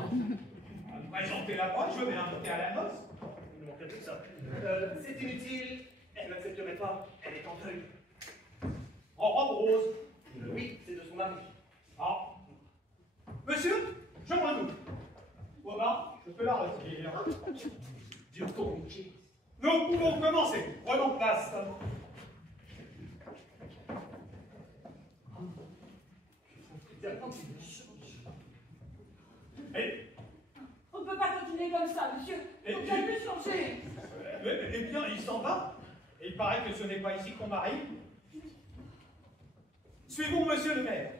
Présentez-la moi, je vais l'inviter à la noce. Il me manquerait tout ça. C'est inutile. Elle n'accepterait pas. Elle est en deuil. En robe rose. Oui, c'est de son mari. Ah. Monsieur, je me redoute. Bobin, je te la retire. Dieu tourniquet. Nous pouvons commencer. Prenons place. Et, On ne peut pas continuer comme ça, monsieur. Et- Faut bien plus changer. eh bien, il s'en va. Et il paraît que ce n'est pas ici qu'on marie. Suivons monsieur le maire.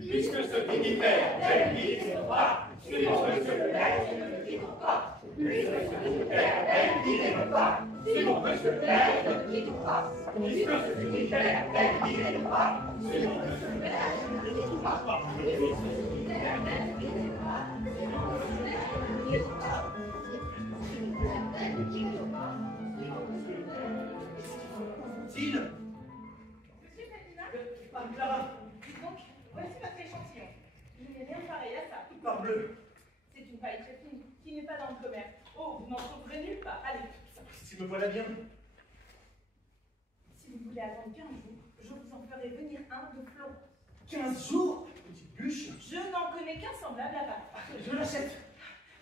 Puisque ce dignitaire n'est qui n'est pas, suivons monsieur le maire qui ne quitte pas. Puisque ce dignitaire n'est qui n'est pas, suivons monsieur le maire qui ne quitte pas. Puisque ce dignitaire n'est qui n'est pas, suivons monsieur le maire qui ne quitte pas. Puisque ce dignitaire n'est qui n'est pas, suivons monsieur le maire qui ne quitte pas. Tine. Monsieur Fatima, Clara. donc, voici votre échantillon. Je n'ai rien pareil à ça. Parbleu. C'est une paille très fine qui n'est pas dans le commerce. Oh, vous n'en trouverez nulle part. Allez. Si me voilà bien. Si vous voulez attendre 15 jours, je vous en ferai venir un de Florence. 15 jours. Petite bûche. Je n'en connais qu'un semblable à Paris. Je l'achète.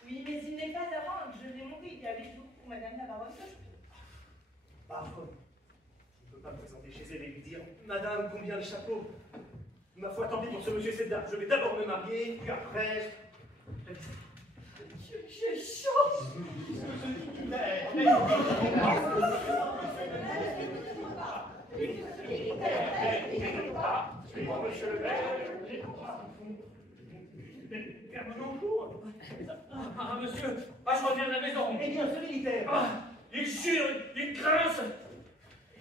Oui, mais il n'est pas à vendre. Je l'ai monté il y a 8 jours pour Madame la baronne de Champigny. Parfois, je ne peux pas me présenter chez elle et lui dire Madame, combien le chapeau? Ma foi, tant pis pour ce monsieur et cette dame. Je vais d'abord me marier, puis après. J'ai chaud. Suivons monsieur le maire. Ah, monsieur, je reviens de la maison. Eh bien, ce militaire. Ah, il jure, il grince,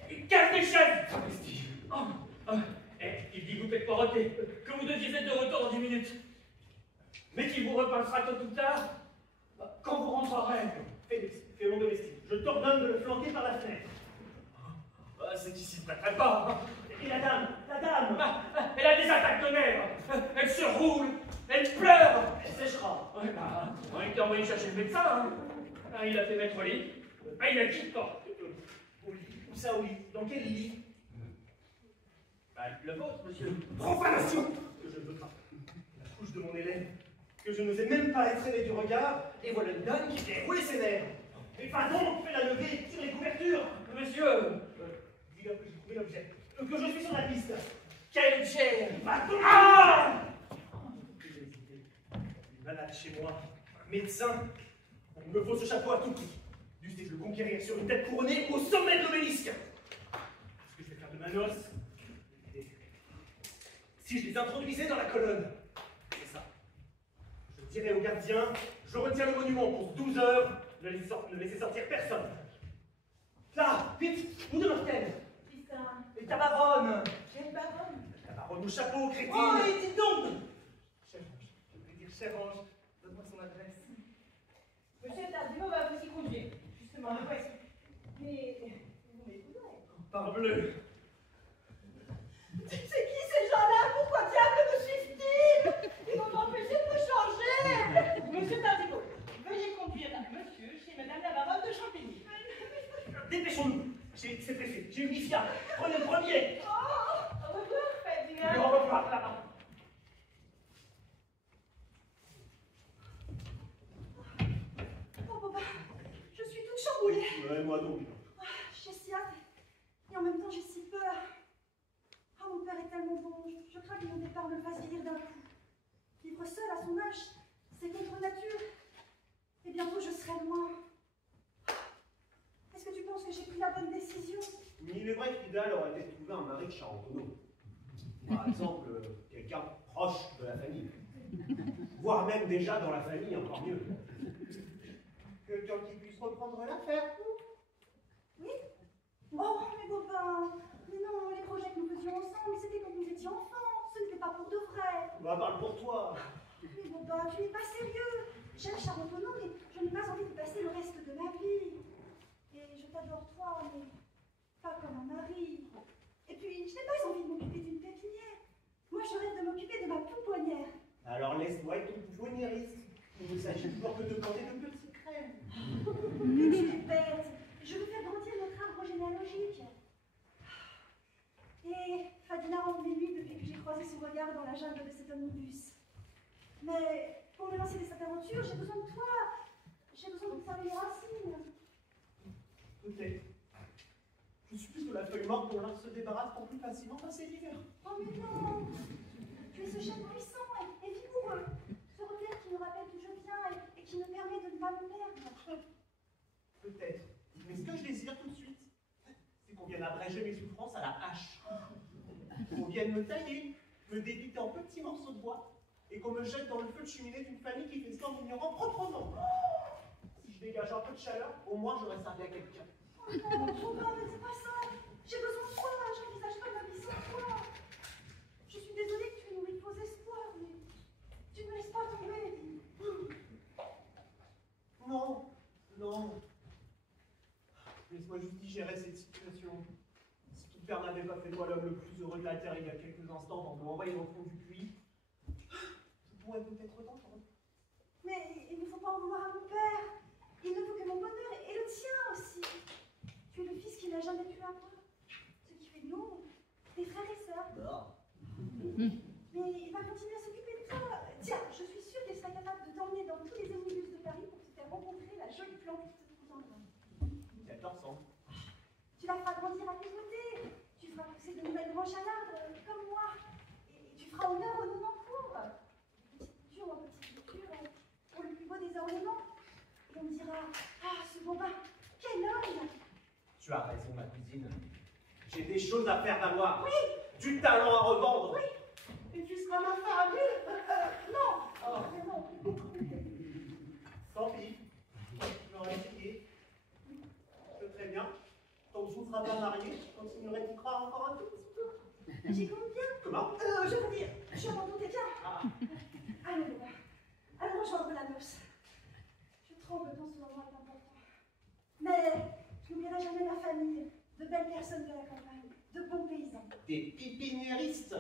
il casse des chaises. Il dit que vous faites poireauter, que vous deviez être de retour dans 10 minutes. Mais qu'il vous repassera tôt ou tard, quand vous rentrerez. Félix, fais mon domestique. Je t'ordonne de le flanquer par la fenêtre. C'est qu'il s'y prêterait pas. Et la dame, Elle a des attaques de nerfs. Elle se roule, elle pleure. elle séchera. On a été envoyé chercher le médecin. Hein. Il a fait mettre au lit. Il a quitté. Au lit. Où ça, au lit? Dans quel lit? Le vôtre, monsieur. Profanation que je ne veux pas. La couche de mon Hélène, que je n'osais même pas être aimé du regard, et voilà une dame qui fait rouler ses nerfs. Mais pas donc, fais la lever, tire les couvertures. Monsieur, Dis-leur que j'ai trouvé l'objet, que je suis sur la piste. quel objet. Maintenant. Ah! Une malade chez moi, médecin. Il me faut ce chapeau à tout prix. Dussé-je le conquérir sur une tête couronnée au sommet de l'obélisque. Qu'est-ce que je vais faire de ma noce? Si je les introduisais dans la colonne, c'est ça. Je dirais au gardien, je retiens le monument pour 12 heures, ne laissez sortir personne. Là, vite, où demeure-t-elle? Qui ça? Et ta baronne. Quelle baronne? Ta baronne au chapeau, crétine. Oh, et dis donc! Cher Ange, je voulais dire cher Ange, donne-moi son adresse. Monsieur Tardino va vous y conduire. Justement, le voici. Mais vous m'écoutez? Parbleu. C'est qui ces gens-là? Pourquoi diable me suivent-ils? Ils vont m'empêcher de me changer. Monsieur Tardino, veuillez conduire monsieur chez Madame la baronne de Champigny. Dépêchons-nous. C'est pressé. J'ai une fiable. Prenez le premier. Oh, au revoir, Et Ferdinand. on repart là-bas. Oh, papa, je suis toute chamboulée. Ouais, moi donc. J'ai si hâte et en même temps j'ai si peur. Ah, mon père est tellement bon. Je crains que mon départ me fasse vieillir d'un coup. Vivre seul à son âge, c'est contre nature. Et bientôt je serai loin. Est-ce que tu penses que j'ai pris la bonne décision? Il est vrai qu'Idal aurait été trouvé un mari de Charentonneau. Par exemple, quelqu'un proche de la famille. Voire même déjà dans la famille, encore mieux. Quelqu'un qui puisse reprendre l'affaire. Oui? Oh, mes copains, mais non, les projets que nous faisions ensemble, c'était quand nous étions enfants, ce n'était pas pour de vrai. On parle pour toi. Mais Bobin, tu n'es pas sérieux. J'aime Charentonneau, mais je n'ai pas envie de passer le reste de ma vie. Et je t'adore toi, mais pas comme un mari. Et puis, je n'ai pas envie de m'occuper d'une pépinière. Moi, je rêve de m'occuper de ma pouponnière. Alors laisse-moi être ton pouponniériste. Il ne s'agit toujours que de planter de petites crèmes. Tu es bête. Je veux faire grandir notre arbre généalogique. Et Fadina rentre mes nuits depuis que j'ai croisé son regard dans la jungle de cet omnibus. Mais pour me lancer dans cette aventure, j'ai besoin de toi. J'ai besoin d'observer les racines. Peut-être. Je suis plus de la feuille morte dont l'on se débarrasse pour plus facilement passer l'hiver. Oh mais non. Tu es ce chef puissant et vigoureux. Ce repère qui me rappelle d'où je viens et qui me permet de ne pas me perdre. Peut-être. Mais ce que je désire tout de suite, c'est qu'on vienne abréger mes souffrances à la hache. Qu'on vienne me tailler, me débiter en petits morceaux de bois, et qu'on me jette dans le feu de cheminée d'une famille qui fait ça en ignorant proprement. Si je dégage un peu de chaleur, au moins j'aurais servi à quelqu'un. Oh non, Robin, ne dis pas ça. J'ai besoin de toi, j'envisage pas ma vie sans toi. Je suis désolée que tu aies nourri de faux espoirs, mais tu ne me laisses pas tomber. Non, non. Laisse-moi juste digérer cette situation. Si ton père n'avait pas fait de moi l'homme le plus heureux de la terre il y a quelques instants en me renvoyant au fond du puits, je pourrais peut-être t'entendre. Mais il ne faut pas en vouloir à mon père. Il ne faut que mon bonheur et le tien aussi. Tu es le fils qu'il n'a jamais pu avoir. Ce qui fait de nous des frères et sœurs. Mais il va continuer à s'occuper de toi. Tiens, je suis sûre qu'il sera capable de t'emmener dans tous les omnibus de Paris pour te faire rencontrer la jolie plante qui te contendra. Elle te ressemble. Tu la feras grandir à tes côtés. Tu feras pousser de nouvelles branches à l'arbre, comme moi. Et tu feras honneur au nom en cours. Petite couture en petite couture, pour le plus beau des ornements. Et on me dira, ah, ce Bobin, quel homme! Tu as raison, ma cousine. J'ai des choses à faire valoir. Oui! Du talent à revendre. Oui! Et tu seras ma femme. Non! Oh. Mais non! Tant pis. J'aurais essayé. Je très bien. Tant que je ne serai pas marié, je continuerai d'y croire encore un tout petit peu. J'y compte bien. Comment? Je veux dire, je m'en doutais bien. Ah. Allez, Bobin. Allons rejoindre la noce. Je tremble tant ce moment est important. Mais je n'oublierai jamais ma famille, de belles personnes de la campagne, de bons paysans. Des pipiniéristes.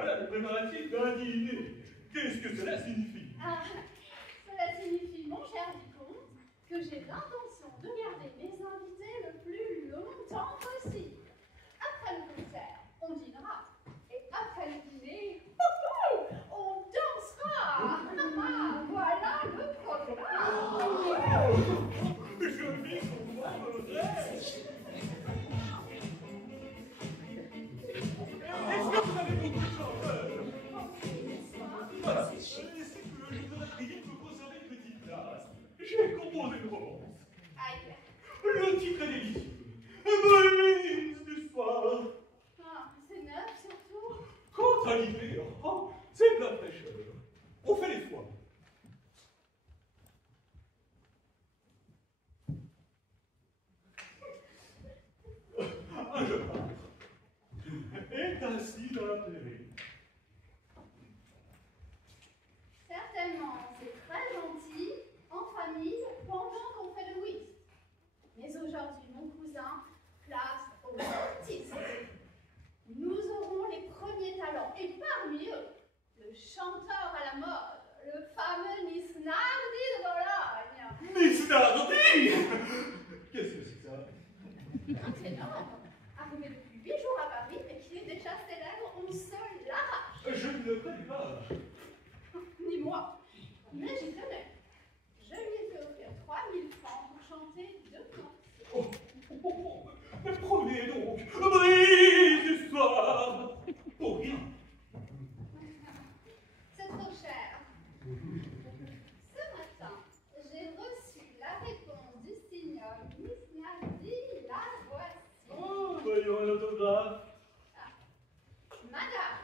voilà le préparatif d'un dîner. Qu'est-ce que cela signifie? Ah, cela signifie, mon cher vicomte, que j'ai l'intention de garder mes invités le plus longtemps possible. Après le concert, on dînera. Et après le dîner, on dansera. Voilà le programme. Je vis son moi Est-ce que vous avez beaucoup de chanteurs? Voilà. Si je voudrais prier de me conserver une petite place. J'ai composé une romance. Aïe. Le titre est délicieux. Brise du soir. Ah, c'est neuf surtout. Quant à l'idée, oh, c'est de la fraîcheur. On fait les fois. Un jeune peintre est assis dans la prairie. Certainement, c'est très gentil, en famille, pendant qu'on fait le whist. Mais aujourd'hui, mon cousin, place aux artistes. Nous aurons les premiers talents, et parmi eux, le chanteur à la mode, le fameux Miss Nardi de Bologne. Miss Nardi! Qu'est-ce que c'est que ça? Un ténor, arrivé depuis 8 jours à Paris, et qui est déjà célèbre, on se l'arrache. Je ne le connais pas. Ni moi. Mais j'y tenais. Je lui ai fait offrir 3000 francs pour chanter 2 cantions. Mais prenez donc, brise du soir. Pour rien. C'est trop cher. Ce matin, j'ai reçu la réponse du signor Miss Nardi, la voici. Oh, voyons un autographe. Madame,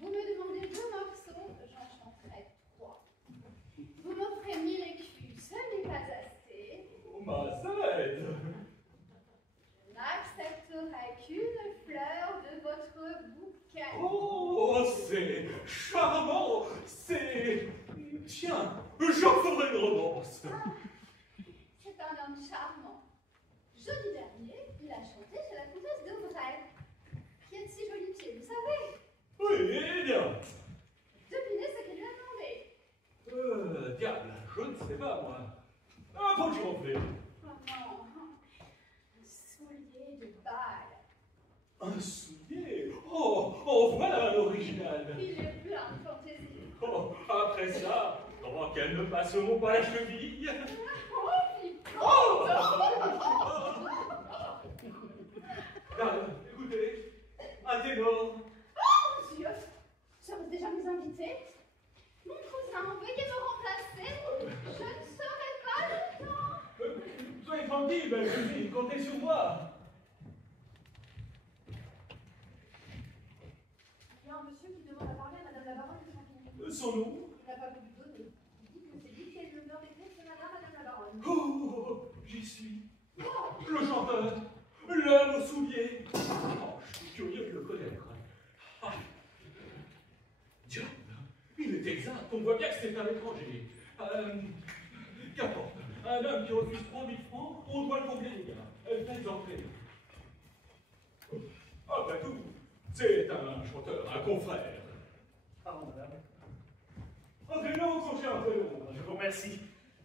vous me demandez 2 morceaux, j'en chanterai 3. Vous m'offrez 1000 écus, ce n'est pas assez. Oh, ma salade. Je n'accepterai qu'une fleur de votre bouquet. Oh, c'est charmant. C'est... Tiens, j'en ferai une romance. Ah, c'est un homme charmant. Jeudi dernier, il a chanté chez la comtesse d'Auvray, qui a de si jolis pieds, vous savez. Oui, eh bien. Devinez ce qu'elle lui a demandé. Diable, je ne sais pas, moi. Un peu de fait. Oh non, un soulier de bal. Un soulier? Oh, voilà l'original. Il est plein de fantaisie. Oh, après ça, comment qu'elles ne passeront pas la cheville? Oh, Oh! flippante. Écoutez, un ténor. Oh, mon Dieu, serais déjà mes invités? Mon cousin, veuillez me remplacer. Je ne serai pas longtemps. Soyez tranquille, belle cousine, comptez sur moi. Il y a un monsieur qui demande à parler à madame la baronne de Champigny. Son nom? Il n'a pas voulu donner. Il dit que c'est lui qui a eu l'honneur d'écrire ce madame la baronne. Oh, j'y suis. Le chanteur, l'homme au soulier. Oh, je suis curieux de le connaître. Ah. Diable, il est exact, on voit bien que c'est un étranger. Qu'importe, un homme qui refuse 3000 francs, on doit le convenir. Faites entrer. Après tout, c'est un chanteur, un confrère. Pardon, madame. Entrez donc, mon cher Antoine. Je vous remercie.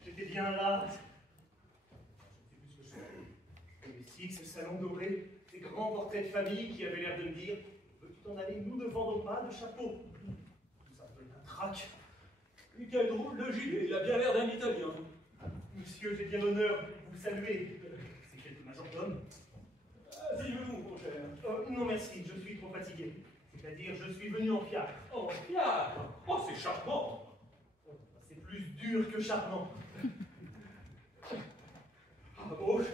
J'étais bien là. Je ne sais plus ce que c'est. Mais si, ce salon doré, ces grands portraits de famille qui avaient l'air de me dire veux-tu t'en aller, nous ne vendons pas de chapeau. Tout ça peut être un trac. Quel drôle de gilet, il a bien l'air d'un Italien. Monsieur, j'ai bien l'honneur de vous saluer. C'est quelque majordome. Asseyez-vous, mon cher. Non, merci, je suis trop fatigué. C'est-à-dire, je suis venu en fiacre. Oh, fiacre. Oh, c'est charmant. C'est plus dur que charmant. Ah, mon cher,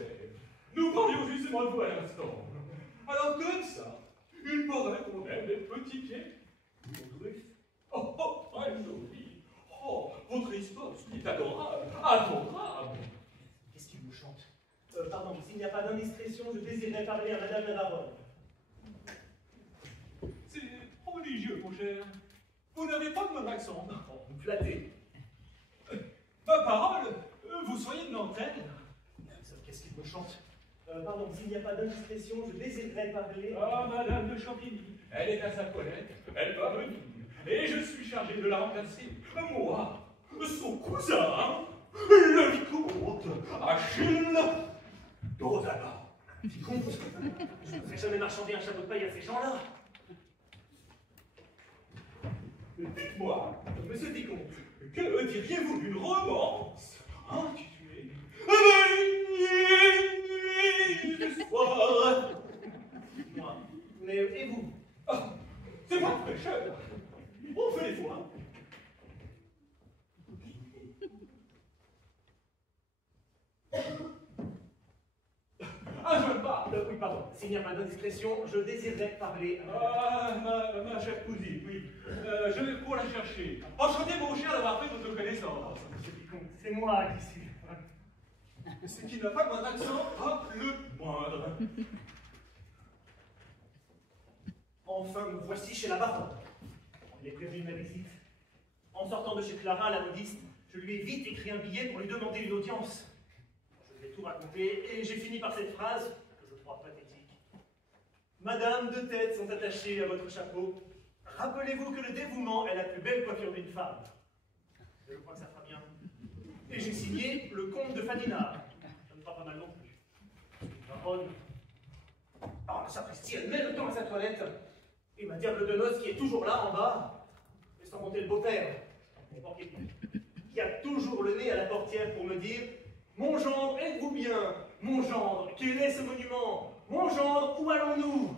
nous parlions justement de vous à l'instant. Alors, comme ça, il paraît qu'on aime les petits pieds. Vos truffes. Oh, très joli. Oh, votre histoire est adorable, adorable. Qu'est-ce qu'il vous chante? Pardon, s'il n'y a pas d'indiscrétion, je désirerais parler à madame la baronne. C'est prodigieux, mon cher. Vous n'avez pas de mon accent. Oh, vous me flattez. Ma parole, vous soyez de Nanterre. Qu'est-ce qu'il me chante? Pardon, s'il n'y a pas d'indiscrétion, je désirerais parler... Ah, madame de Champigny, elle est à sa toilette. Elle chargé de la remplacer. Moi, son cousin, le vicomte Achille Dozana. Vicomte, je ne ferai jamais marchander un chapeau de paille à ces gens-là. Dites-moi, Monsieur le vicomte, que diriez-vous d'une romance intitulée du soir? moi, mais et vous? Ah, c'est moi très cher. On fait les fois. Un jeune barde. Oui, pardon, s'il n'y a pas d'indiscrétion, je désirerais parler à Ma chère cousine, oui. Je vais pour la chercher. Enchanté, mon cher, d'avoir fait votre connaissance. Monsieur le vicomte, c'est moi qui suis. Ce qui n'a pas moins d'accent, pas le moindre. Enfin, me voici chez la baronne. Il est prévenu de ma visite. En sortant de chez Clara, la modiste, je lui ai vite écrit un billet pour lui demander une audience. Je lui ai tout raconté et j'ai fini par cette phrase que je crois pathétique. Madame, deux têtes sont attachées à votre chapeau. Rappelez-vous que le dévouement est la plus belle coiffure d'une femme. Je crois que ça fera bien. Et j'ai signé le comte de Fadinard. Ça me fera pas mal non plus. Baronne. Ah, la sacristie, elle met le temps à sa toilette. Et ma diable de noces qui est toujours là en bas, et sans compter le beau-père, qui a toujours le nez à la portière pour me dire « Mon gendre, êtes-vous bien? Mon gendre, quel est ce monument? Mon gendre, où allons-nous »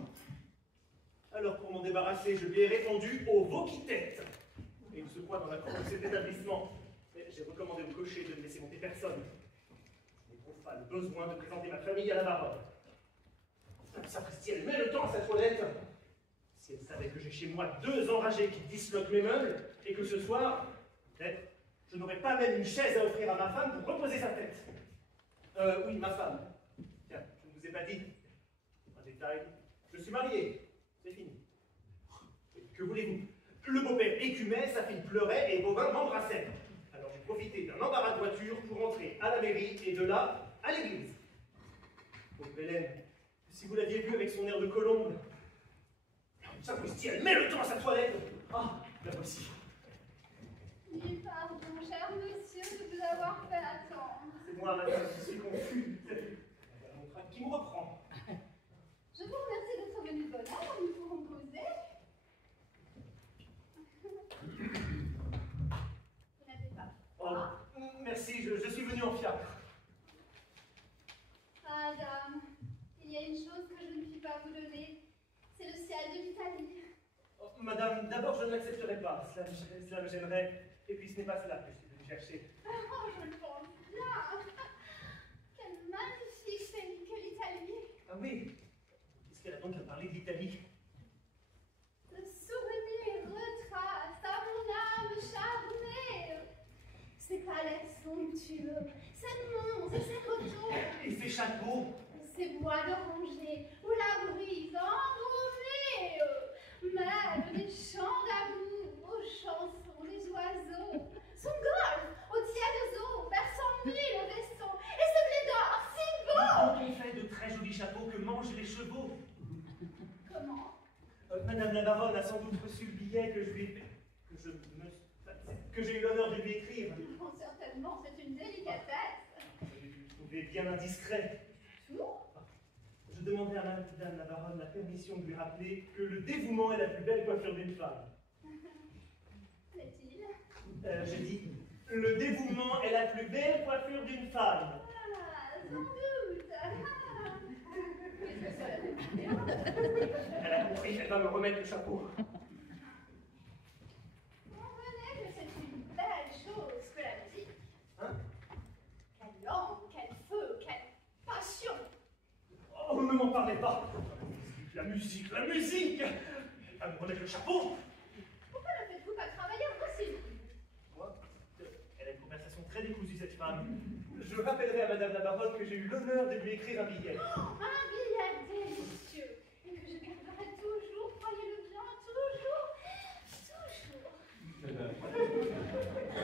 Alors pour m'en débarrasser, je lui ai répondu au veau qui tête. Et il se croit dans la cour de cet établissement. J'ai recommandé au cocher de ne laisser monter personne. Je n'éprouve pas le besoin de présenter ma famille à la baronne. La sacristie, elle met le temps à sa toilette. Si elle savait que j'ai chez moi deux enragés qui disloquent mes meubles, et que ce soir, peut-être, je n'aurais pas même une chaise à offrir à ma femme pour reposer sa tête. Oui, ma femme. Tiens, je ne vous ai pas dit. Un détail, je suis marié. C'est fini. Et que voulez-vous? Le beau-père écumait, sa fille pleurait et Bobin m'embrassait. Alors j'ai profité d'un embarras de voiture pour entrer à la mairie et de là, à l'église. Pauvre Hélène, si vous l'aviez vue avec son air de colombe, sacristie, elle met le temps à sa toilette. Ah, la voici. Oui, pardon, cher monsieur, de vous avoir fait attendre. C'est moi, madame, je suis confus. Mon train qui me reprend. Je vous remercie d'être venu de bonne heure, nous pourrons causer. Vous n'avez pas froid? Oh, merci, je suis venu en fiacre. Ah, dame, il y a une chose que je ne puis pas vous donner, c'est le ciel de l'Italie. Oh, madame, d'abord, je ne l'accepterai pas. Cela me gênerait. Et puis, ce n'est pas cela que je suis venu chercher. Oh, je le pense bien. Quel magnifique pays que l'Italie. Ah oui. Qu'est-ce qu'elle a donc à parler d'Italie? Le souvenir retrace à mon âme charmée ses palais somptueux, ses monts et ses coteaux, Et ces châteaux? ces bois d'oranger où la brise embaumée mêle des chants d'amour aux chansons des oiseaux, son golfe aux tièdes eaux versant mille vaisseaux et ce blé d'or si beau. On fait de très jolis chapeaux que mangent les chevaux. Comment? Madame la baronne a sans doute reçu le billet que j'ai eu l'honneur de lui écrire. Bon, certainement, c'est une délicatesse. Je l'ai trouvé bien indiscret. Tout? Je demandais à madame la baronne la permission de lui rappeler que le dévouement est la plus belle coiffure d'une femme. Plaît-il? J'ai dit, le dévouement est la plus belle coiffure d'une femme. Ah, sans doute. Qu'est-ce que cela veut dire? Elle a compris, elle va me remettre le chapeau. Convenez que c'est une belle chose que la musique. Hein? Quelle langue, quel feu, quelle passion. Oh, ne m'en parlez pas. La musique, la musique. Elle va me remettre le chapeau. Pourquoi ne faites-vous pas travailler aussi? Moi, elle a une conversation très décousue, cette femme. Je rappellerai à madame la baronne que j'ai eu l'honneur de lui écrire un billet. Un billet délicieux et que je garderai toujours, croyez-le bien, toujours.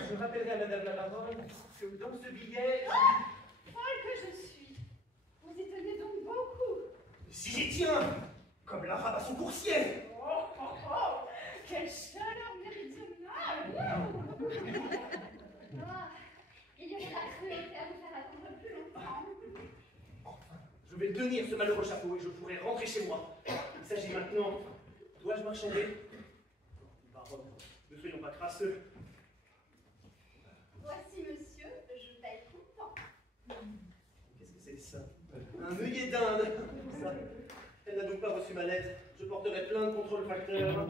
Je rappellerai à madame la baronne que dans ce billet... Folle que je suis. Vous y tenez donc beaucoup. Si j'y tiens, comme l'arabe à son coursier. Oh, oh, oh, quelle chaleur méridionale. tenir ce malheureux chapeau et je pourrais rentrer chez moi. Il s'agit maintenant, dois-je marchander? Baronne, ne soyons pas crasseux. Voici, monsieur, je paye comptant. Qu'est-ce que c'est ça? Un œillet d'Inde. Ça. Elle n'a donc pas reçu ma lettre. Je porterai plainte contre le facteur.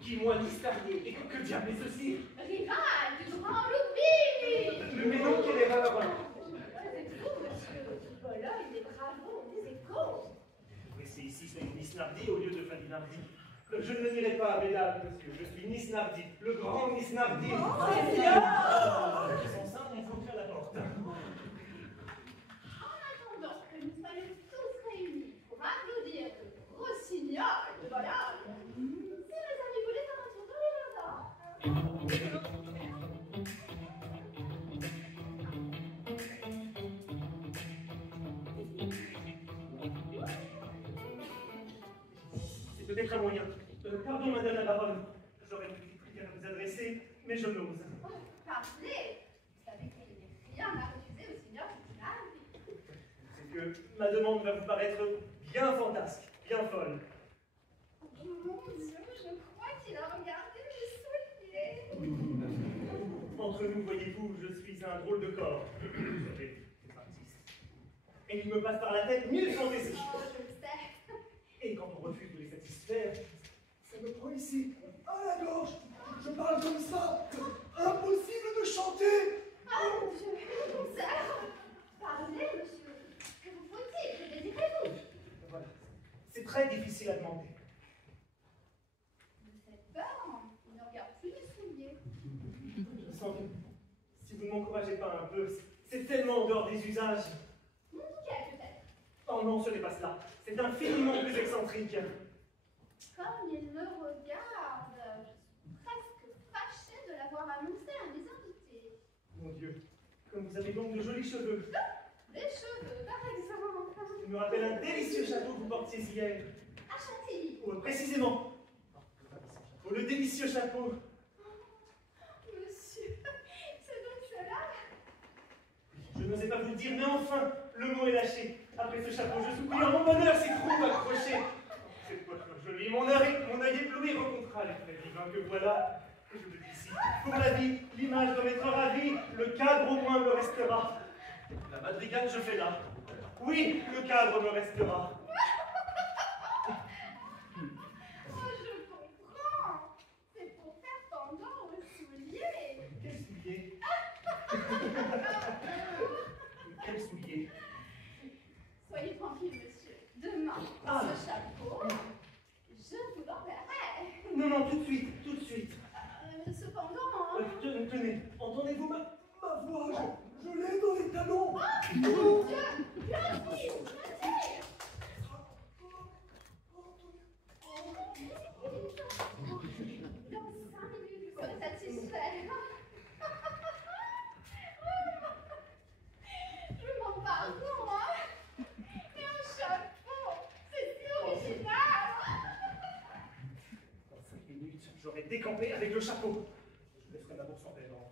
Dis-moi, Nistardi, et que diable est ceci? Rival du grand Louis! Mais non, quelle erreur! C'est vous, monsieur, Bologne, des bravos, des échos. Restez ici, soyons Nisnardi au lieu de Fadinardi. Je ne le dirai pas, mesdames, monsieur, je suis Nisnardi, le grand Nisnardi. Très bien! Sans ça, on faut ouvrir la porte. En attendant que nous soyons tous réunis pour applaudir le rossignol de Bologne, si les amis voulaient faire un tour dans les jardins. C'est peut-être un moyen. Pardon, madame la baronne. J'aurais une petite prière à vous adresser, mais je n'ose. Oh, parlez! Vous savez qu'il n'y a rien à refuser au signor Ferdinand. C'est que ma demande va vous paraître bien fantasque, bien folle. Mon Dieu, je crois qu'il a regardé mes souliers. Entre nous, voyez-vous, je suis un drôle de corps. Vous savez, c'est artiste. Et il me passe par la tête 1000 fantaisies. Oh, je le sais. Et quand on refuse de les satisfaire, Ça me prend ici, à la gorge. Je parle comme ça. Impossible de chanter. Ah, mon Dieu, le concert. Parlez, monsieur. Que vous faut-il? Que désirez-vous? voilà. C'est très difficile à demander. De cette peur, il ne regarde plus les souliers. Je sens que si vous ne m'encouragez pas un peu, c'est tellement en dehors des usages. Mon nickel, peut-être. Oh non, ce n'est pas cela. C'est infiniment plus excentrique. Comme il me regarde, je suis presque fâchée de l'avoir annoncé à mes invités. Mon Dieu, comme vous avez donc de jolis cheveux. Des cheveux, par exemple. Il me rappelle un délicieux château que vous portiez hier. À Chantilly. Ou précisément. Oh, le délicieux chapeau. Monsieur, c'est donc cela? Je n'osais pas vous le dire, mais enfin, le mot est lâché. Après ce chapeau, je soupire mon bonheur, ces troupes accrochées. Cette coiffure jolie, mon œil ébloui rencontra les traits divins que voilà. Que je le dis ici. Pour la vie, l'image doit m'être ravie, le cadre au moins me restera. La madrigale, je fais là. Oui, le cadre me restera. Oh, je comprends. C'est pour faire pendant aux souliers. Quel soulier? Quel soulier? Soyez tranquille, monsieur. Demain, ce chapeau, je vous l'enverrai. Non, non, tout de suite, tout de suite. Cependant, Tenez, entendez-vous ma voix? Je l'ai dans les talons. mon Dieu, merci, merci. Dans 5 minutes, vous serez satisfait. Je m'en pardon, hein. Mais un chapeau, c'est si original. Dans 5 minutes, j'aurai décampé avec le chapeau. Je laisserai ma bourse en paiement.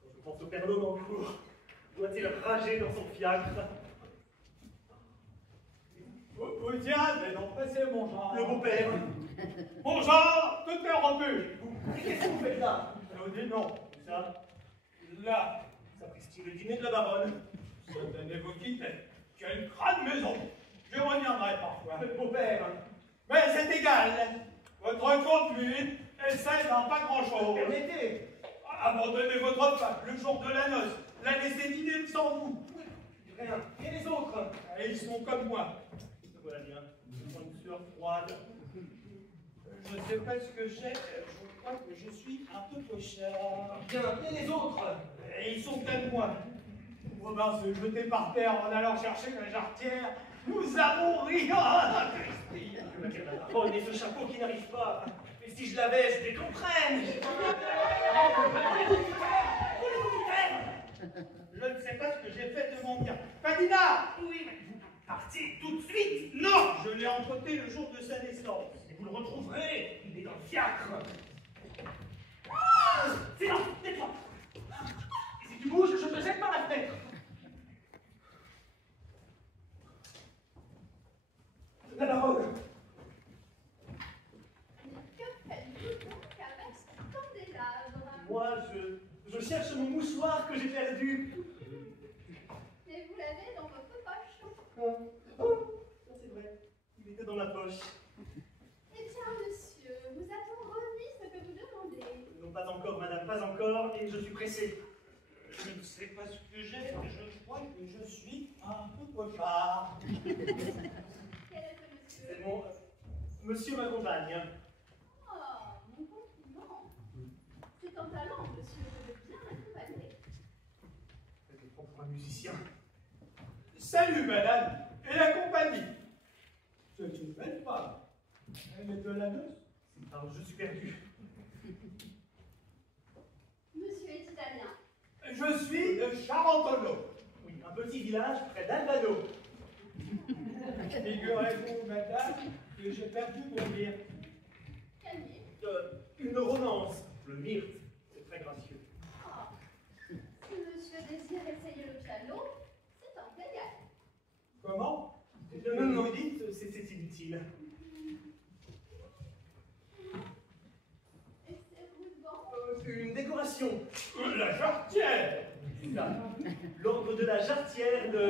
Quand je pense au père Lonancourt, doit-il rager dans son fiacre? Vous diable, non, passez mon genre. Le beau-père. Mon genre, tout est rompu. Mais qu'est-ce que vous faites là? Je vous dis non. Ça, Là, sapristi, le dîner de la baronne. soutenez-vous quitter. Quelle grande maison. Je reviendrai parfois. Le beau-père. Mais c'est égal. Votre conduite essaie dans pas grand-chose. Permettez. Abandonnez votre femme le jour de la noce. La laissez dîner sans vous. Rien. Et les autres? Et ils sont comme moi. Voilà bien. Ils ont une sueur froide. Je ne sais pas ce que j'ai. Je crois que je suis un peu pochard. Bien. Et les autres? Et ils sont comme moi. Robin se jeter par terre en allant chercher la jarretière. Nous avons rien à Christine. La baronne et ce chapeau qui n'arrive pas. Mais si je l'avais, je les comprenne. Je ne sais pas ce que j'ai fait de mon bien. Fadina! Oui, mais vous partez tout de suite. Non! Je l'ai emporté le jour de sa naissance. Et vous le retrouverez. Il est dans le fiacre. Silence, tais-toi. Et si tu bouges, je te jette par la fenêtre. La baronne. Mais que faites-vous donc avec ce candélabre? Moi, je cherche mon mouchoir que j'ai perdu. Mais vous l'avez dans votre poche. Oh, ça c'est vrai. Il était dans ma poche. Eh bien, monsieur, vous a-t-on remis ce que vous demandez? Non, pas encore, madame, pas encore, et je suis pressé. Je ne sais pas ce que j'ai. Je crois que je suis un peu pochard. Quel est ce monsieur? C'est mon... Monsieur m'accompagne. Oh, mon compliment. C'est un talent, monsieur, de bien accompagner. Je prends pour un musicien. Salut, madame, et la compagnie. C'est une belle femme. Elle est de la noce. Alors, je suis perdu. Monsieur est italien. Je suis de Charentolo. Oui, un petit village près d'Albano. Figurez-vous, madame, que j'ai perdu mon mire. Quel livre? Une romance, le myrte. C'est très gracieux. Oh, si monsieur désire essayer le piano, c'est un égal. Comment? Ne me dites, c'est inutile. Et c'est ruban? Une décoration. La jarretière. L'ordre de la jarretière de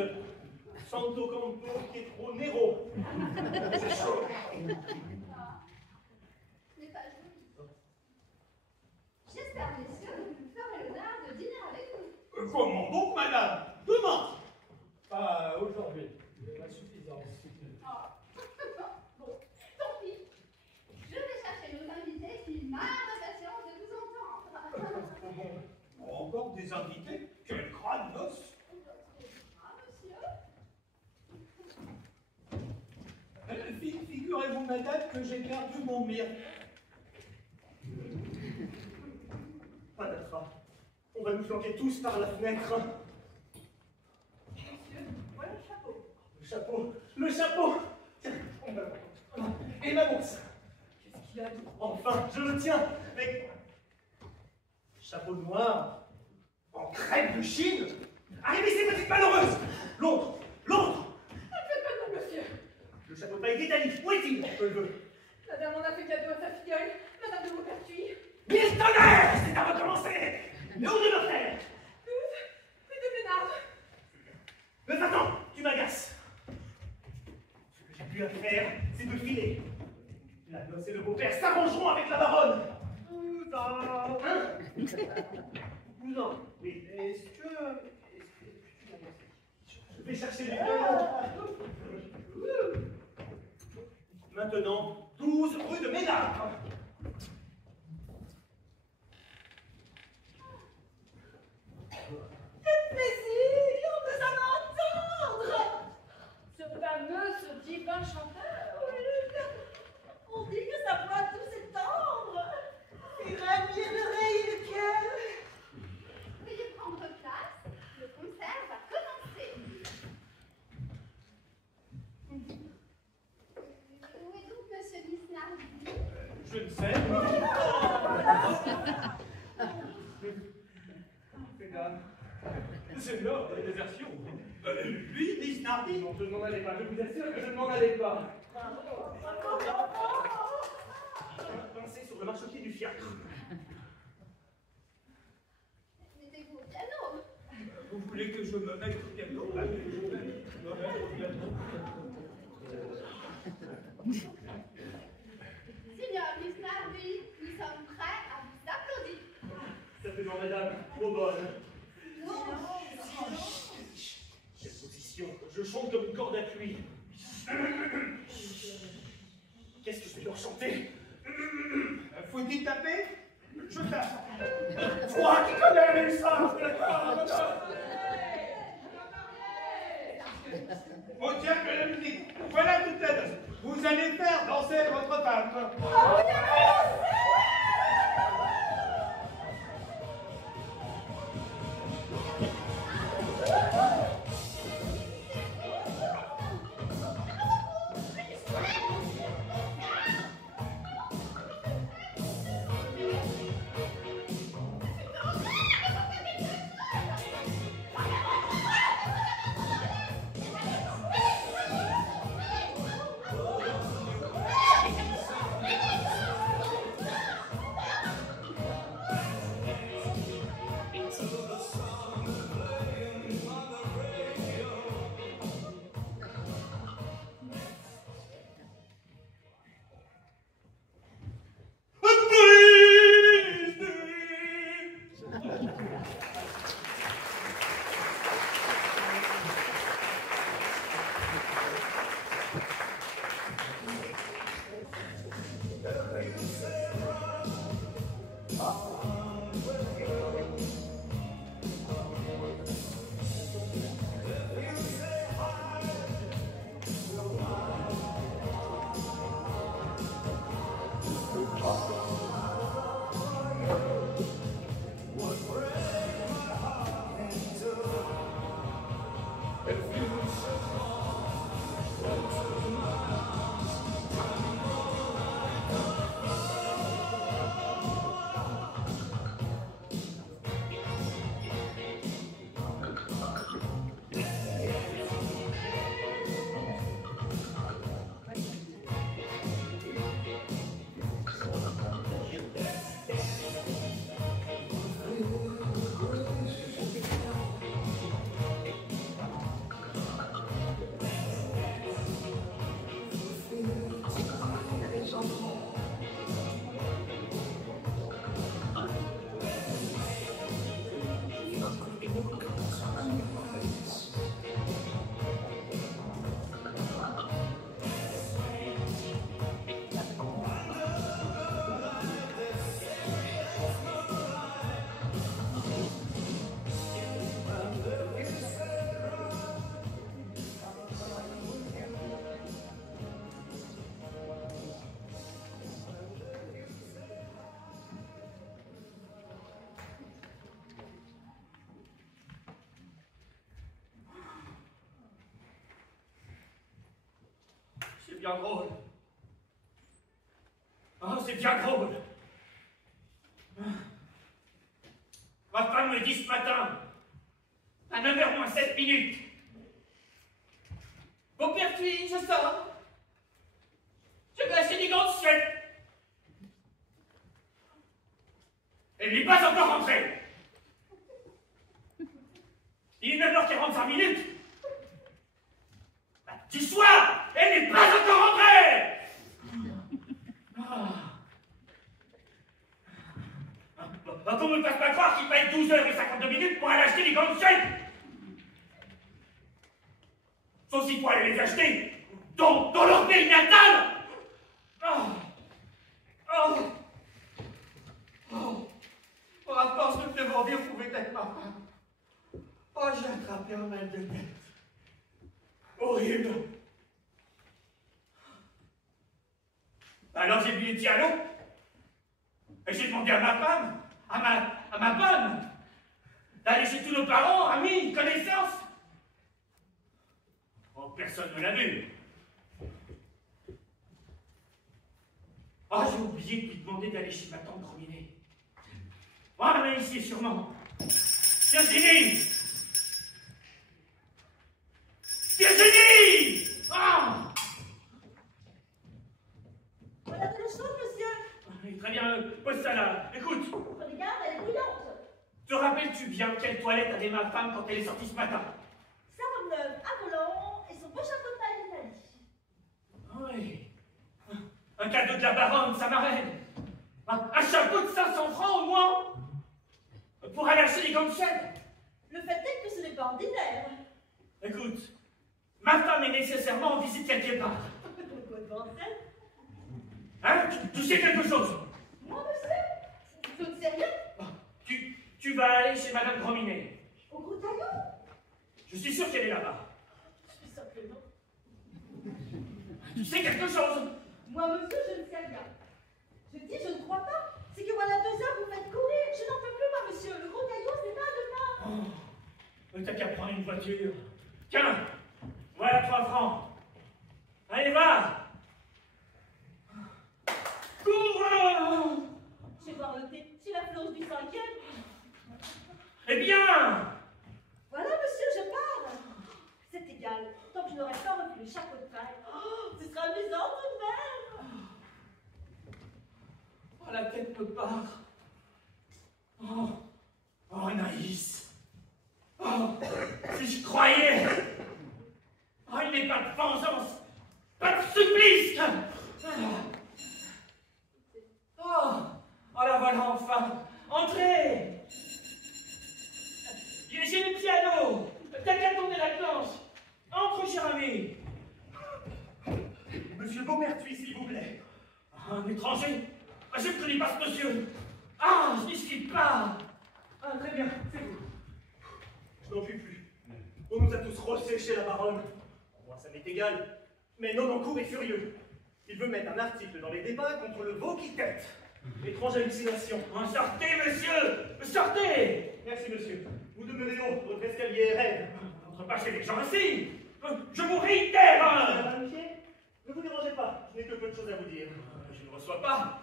Santo Canto Pietro Nero. C'est chaud. Ah, ce n'est pas joli. J'espère, messieurs, que vous me ferez l'honneur de dîner avec nous. Comment donc, madame? Demain. Pas aujourd'hui. J'ai la suffisance. Oh. Bon, tant pis. Je vais chercher nos invités qui marrent d'impatience de vous entendre. Encore des invités? Quelle grande noce! Ah, monsieur? Figurez-vous, madame, que j'ai perdu mon mire. Patatras. On va nous flanquer tous par la fenêtre. Monsieur, voilà le chapeau. Le chapeau. Le chapeau. Tiens, on va voir. Et ma bourse. Qu'est-ce qu'il a dit? Enfin, je le tiens. Mais... Chapeau noir. En crêpe de Chine. Arrivez, ces petites malheureuses. L'autre. L'autre. Faites pas de monsieur. Le chapeau de paille d'Italie. Où est-il? Je le veux. Madame en a fait cadeau à sa filleule, Madame de Maupertuis. Mille tonnerres. C'est à recommencer. Mais où de me faire? 12, rue de Bénard. Mais attends, tu m'agaces. Ce que j'ai plus à faire, c'est de filer. La noce et le beau-père s'arrangeront avec la baronne. Hein? Cousin. Oui. Est-ce que tu l'as laissé? Je vais chercher les deux. Maintenant, 12 rue de Ménard. Quel plaisir de s'en entendre! Ce fameux, ce divin chanteur. On dit que sa voix douce et tendre fait ravir l'oreille et le cœur. Veuillez prendre place, le concert va commencer. Où est donc monsieur Lisnardi? Je ne sais. C'est l'heure de la désertion. Lui, Lisnardi. Non, je ne m'en allais pas. Je vous assure que je ne m'en allais pas. Pincé sur le marchepied du fiacre. Mettez-vous au piano. Vous voulez que je me mette au piano? Allez, je vais me mettre au piano. Signor Bisnardi, nous sommes prêts à vous applaudir. Certainement, madame, trop bonne. Non. Quelle position? Je chante comme une corde à cuir. Qu'est-ce que je vais leur chanter? Faut-il taper? Je tape. Toi qui connais les sens de la corde! Au diable de la musique, voilà toute la danse. Vous allez faire danser votre femme. C'est bien drôle. Oh, c'est bien drôle. Ma femme me dit ce matin, à 9h moins 7 minutes. Beaupertuis, je sors. Je vais acheter des gants de Suède. Elle n'est pas encore rentrée. Il est 9h45 minutes. Du soir, elle n'est pas encore rentrée. Qu'on ne me fasse pas croire qu'il paye 12h52 minutes pour aller acheter des gants de Suède. Sauf s'il faut aller les acheter dans leur pays natal. À force de me demander où pouvait être ma femme. Oh, j'ai attrapé un mal de tête. Horrible. Alors j'ai mis le piano. Et j'ai demandé à ma femme, à ma bonne, d'aller chez tous nos parents, amis, connaissances. Oh, personne ne l'a vu. Oh, j'ai oublié de lui demander d'aller chez ma tante Rominée. Oh, mais ici, sûrement. Virginie! Virginie! Ah! Voilà de l'eau chaude, monsieur. Très bien, pose ça là. Écoute. Prenez garde, elle est brûlante. Te rappelles-tu bien quelle toilette avait ma femme quand elle est sortie ce matin? Sa robe neuve à volant et son beau chapeau de paille d'Italie. Oui. Un cadeau de la baronne, sa marraine. Un chapeau de 500 francs au moins. Pour aller acheter les gants de chêne. Le fait est que ce n'est pas ordinaire. Écoute, ma femme est nécessairement en visite quelque part. Quoi de bordel? Hein? Tu sais quelque chose? Moi, monsieur? Je ne sais rien. Tu vas aller chez Madame Grominet. Au gros taillot? Je suis sûr qu'elle est là-bas. Je suis sûr que non. Tu sais quelque chose? Moi, monsieur, je ne sais rien. Je dis, je ne crois pas. C'est que voilà 2 heures, vous faites courir. Je n'en peux plus, moi, monsieur. Le gros caillou, c'est pas demain. Mais t'as qu'à prendre une voiture. Tiens, voilà 3 francs. Allez, va! Cours! Je vais voir le thé. J'ai la flonge du 5e. Eh bien! Voilà, monsieur, je pars. C'est égal. Tant que je n'aurai pas revu le chapeau de paille. Oh, ce sera amusant tout de même. Oh, la tête me part. Oh, Anaïs. Oh, si je croyais. Oh, il n'est pas de vengeance, pas de supplice. Oh, la voilà enfin. Entrez. J'ai le piano. T'as qu'à tourner la planche. Entre, cher ami. Monsieur Beaupertuis, s'il vous plaît. Un étranger? Je ne connais pas ce monsieur. Ah, je n'y suis pas. Ah, très bien, c'est vous. Je n'en puis plus. On nous a tous rossés chez la baronne. Moi, ça m'est égal. Mais Nonancourt est furieux. Il veut mettre un article dans les débats contre le veau qui tête. Étrange hallucination. Sortez, monsieur. Sortez. Merci, monsieur. Vous demeurez haut, votre escalier est raide. N'entre pas chez les gens ainsi. Je vous réitère. Madame Amitié, ne vous dérangez pas. Je n'ai que peu de choses à vous dire. Je ne reçois pas.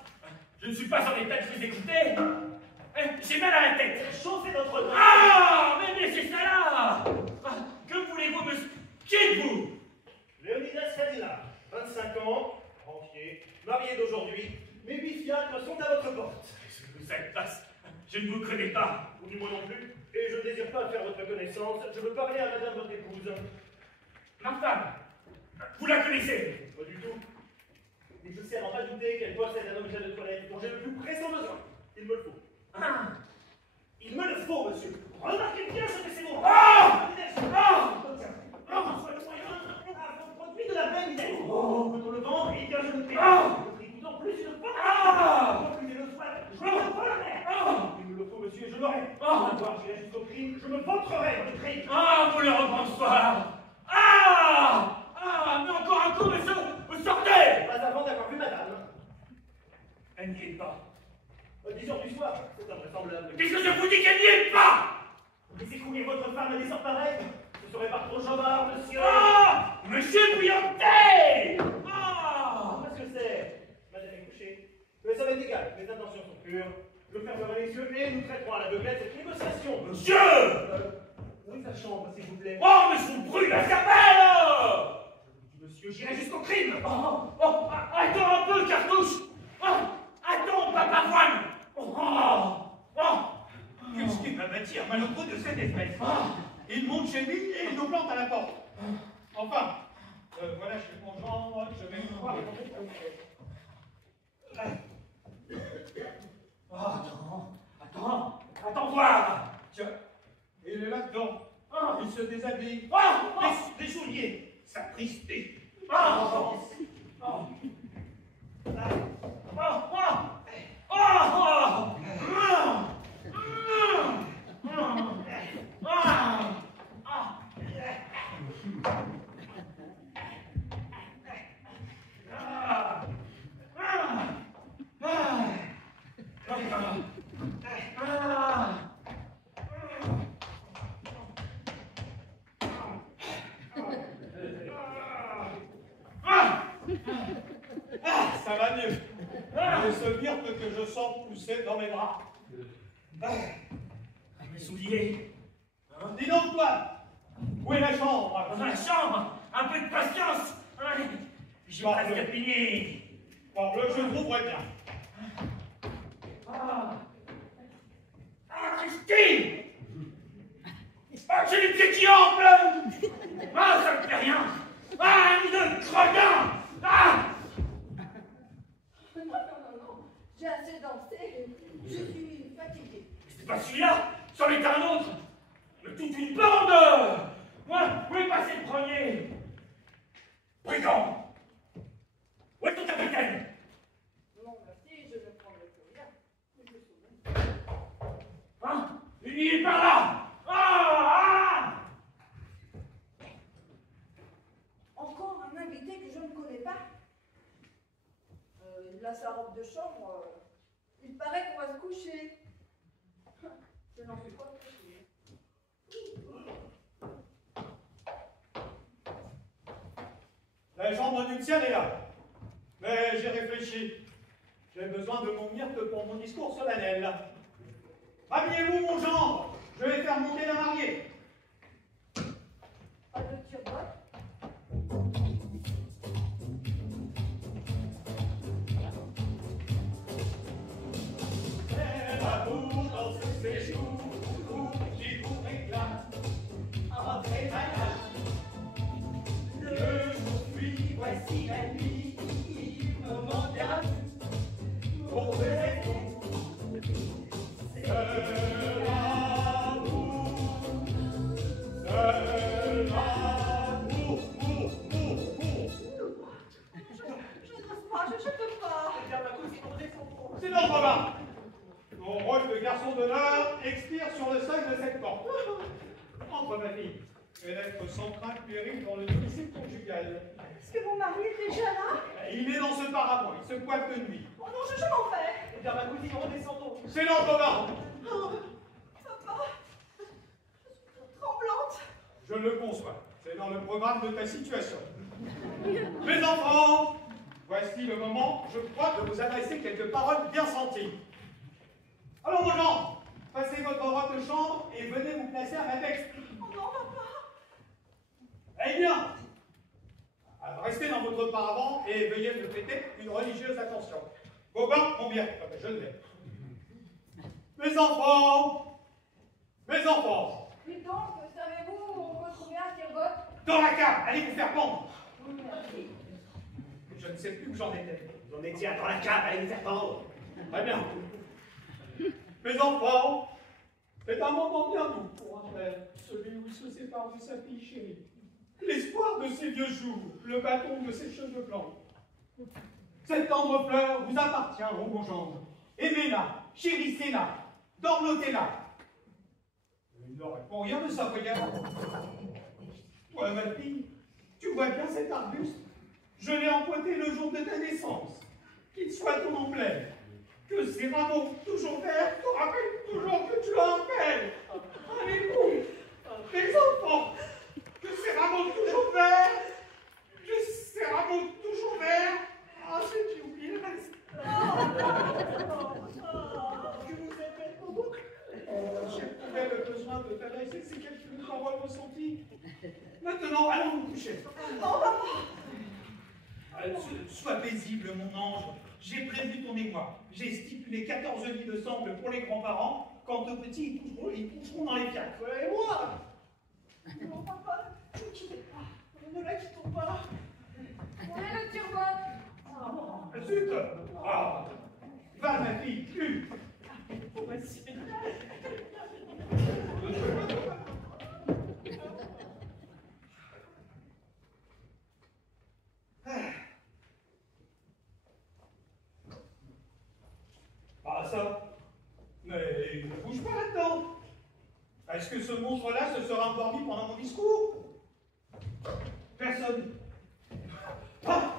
Je ne suis pas en état de vous écouter. J'ai mal à la tête. Chauffez votre droit. Ah, mais c'est ça là. Que voulez-vous, monsieur? Qui êtes-vous? Léonidas Cadilla, 25 ans, rentier, marié d'aujourd'hui. Mes 8 fiacres sont à votre porte. Vous êtes passe. Je ne vous connais pas. Ou du moins non plus. Et je ne désire pas faire votre connaissance. Je veux parler à madame votre épouse. Ma femme. Vous la connaissez? Pas du tout. Mais je sais à n'en pas douter qu'elle possède un objet de toilette dont j'ai le plus pressant besoin. Il me le faut. Ah. Il me le faut, monsieur. Remarquez bien ce que c'est bon. Ah. Produit de la même idée. Peut-on le vendre? Il y a le prix. Le prix coûtant plus une fois. Refusez le soin. Je me volerai. Il me le faut, monsieur, et je l'aurai. À voir, j'irai jusqu'au crime. Je me vantrerai votre crime. Ah, vous le repensoir. Mais encore un coup, monsieur. Vous sortez. Pas avant d'avoir vu madame. Elle n'y est pas. 10 heures du soir, c'est invraisemblable. Qu'est-ce que je vous dis qu'elle n'y est pas? Laissez courir votre femme à des heures pareilles. Ce serait pas trop jambard, monsieur. Monsieur Briantais. Qu'est-ce que c'est? Madame est couchée. Mais ça m'est égal, mes intentions sont pures. Je fermerai les yeux et nous traiterons à l'aveuglette cette négociation. Monsieur. Oui, sa chambre, s'il vous plaît. Mais je vous brûle la cervelle. Monsieur, j'irai jusqu'au crime. Attends un peu, cartouche. Attends, papa voine. Qu'est-ce qui va m'attirer malheureux de cette espèce? Il monte chez lui et il nous plante à la porte. Enfin, voilà chez mon genre, je vais voir. Attends voir. Tiens, il est là-dedans. Il se déshabille. Les souliers, sapristi. Ça va mieux. Et ce virte que je sens pousser dans mes bras. Mes souliers. Dis donc, toi, où est la chambre? Dans la chambre. Un peu de patience. J'ai presque fini. Parle, je trouverai bien. Christine. Ah, j'ai les pieds qui enflent. Ah, ça me fait rien. Ah, ni de gredin. Ah. Non. J'ai assez dansé. Je suis fatiguée. C'est pas celui-là, c'en est un autre. Mais toute une bande. Moi, où est passé le premier? Brigand. Où est ton capitaine? Non, merci, je ne prendrai plus rien. Je me souviens. Hein? Il est par là. Ah, Encore un invité que je ne connais pas. Il a sa robe de chambre. Il paraît qu'on va se coucher. Je n'en suis pas couchée. La chambre nuptiale est là. Mais j'ai réfléchi. J'ai besoin de mon myrte pour mon discours solennel. Habillez-vous, mon gendre. Je vais faire monter la mariée. Pas de tire-botte. l'amour dans ce séjour qui vous réclame à votre malade. Le jour fuit, voici la nuit, moment bien pour vous aider. C'est l'amour, Je n'ose pas, je peux pas. C'est notre main. Mon rôle de garçon d'honneur expire sur le seuil de cette porte. Entre, ma fille, et d'être sans crainte péril dans le domicile conjugal. Est-ce que mon mari est déjà là? Il est dans ce paravent, il se coiffe de nuit. Oh non, je m'en vais. Eh bien, ma cousine, redescendons. C'est notre main. Oh, papa, je suis toute tremblante. Je le conçois. C'est dans le programme de ta situation. Mes enfants, voici le moment, je crois, de vous adresser quelques paroles bien senties. Alors, mon genre, passez votre robe de chambre et venez vous placer à ma texte. Oh non, papa. Eh bien, restez dans votre paravent et veuillez me prêter une religieuse attention. Vos bains vont bien. Ah ben, je l'ai. Mes enfants, Mais donc, savez-vous où on peut trouver un tire-botte? dans la cave, allez vous faire pendre. Merci. Je ne sais plus où j'en étais. Vous en étiez dans la cave, allez vous faire pendre. Très bien. Mes enfants, c'est un moment bien doux pour un père, celui où il se sépare de sa fille chérie. L'espoir de ses vieux jours, le bâton de ses cheveux blancs. Cette tendre fleur vous appartient, ô mon gendre. Aimez-la, chérissez-la, dorlotez-la. Il ne répond rien de sa regard. Toi, ma fille, tu vois bien cet arbuste? Je l'ai empointé le jour de ta naissance. Qu'il soit ton emblème. Que ces rameaux toujours verts te rappellent toujours que tu as un père. Allez-vous, mes enfants, que ces rameaux toujours verts, ah, j'ai oublié le reste. Que vous avez beaucoup. J'éprouvais le besoin de t'adresser ces quelques paroles ressenties. Maintenant, allons nous coucher. Sois paisible, mon ange. J'ai prévu ton émoi. J'ai stipulé 14 lits de sangle pour les grands-parents. Quant aux petits, ils coucheront dans les fiacres. Et moi? Non, papa, ne quittez pas. Ne la quittons pas. Où est le tire-botte? Zut! Ah. Va, ma fille, tue! Voici. Ah, ça. Mais il ne bouge pas là-dedans. Est-ce que ce monstre-là se sera endormi pendant mon discours? Personne. Ah!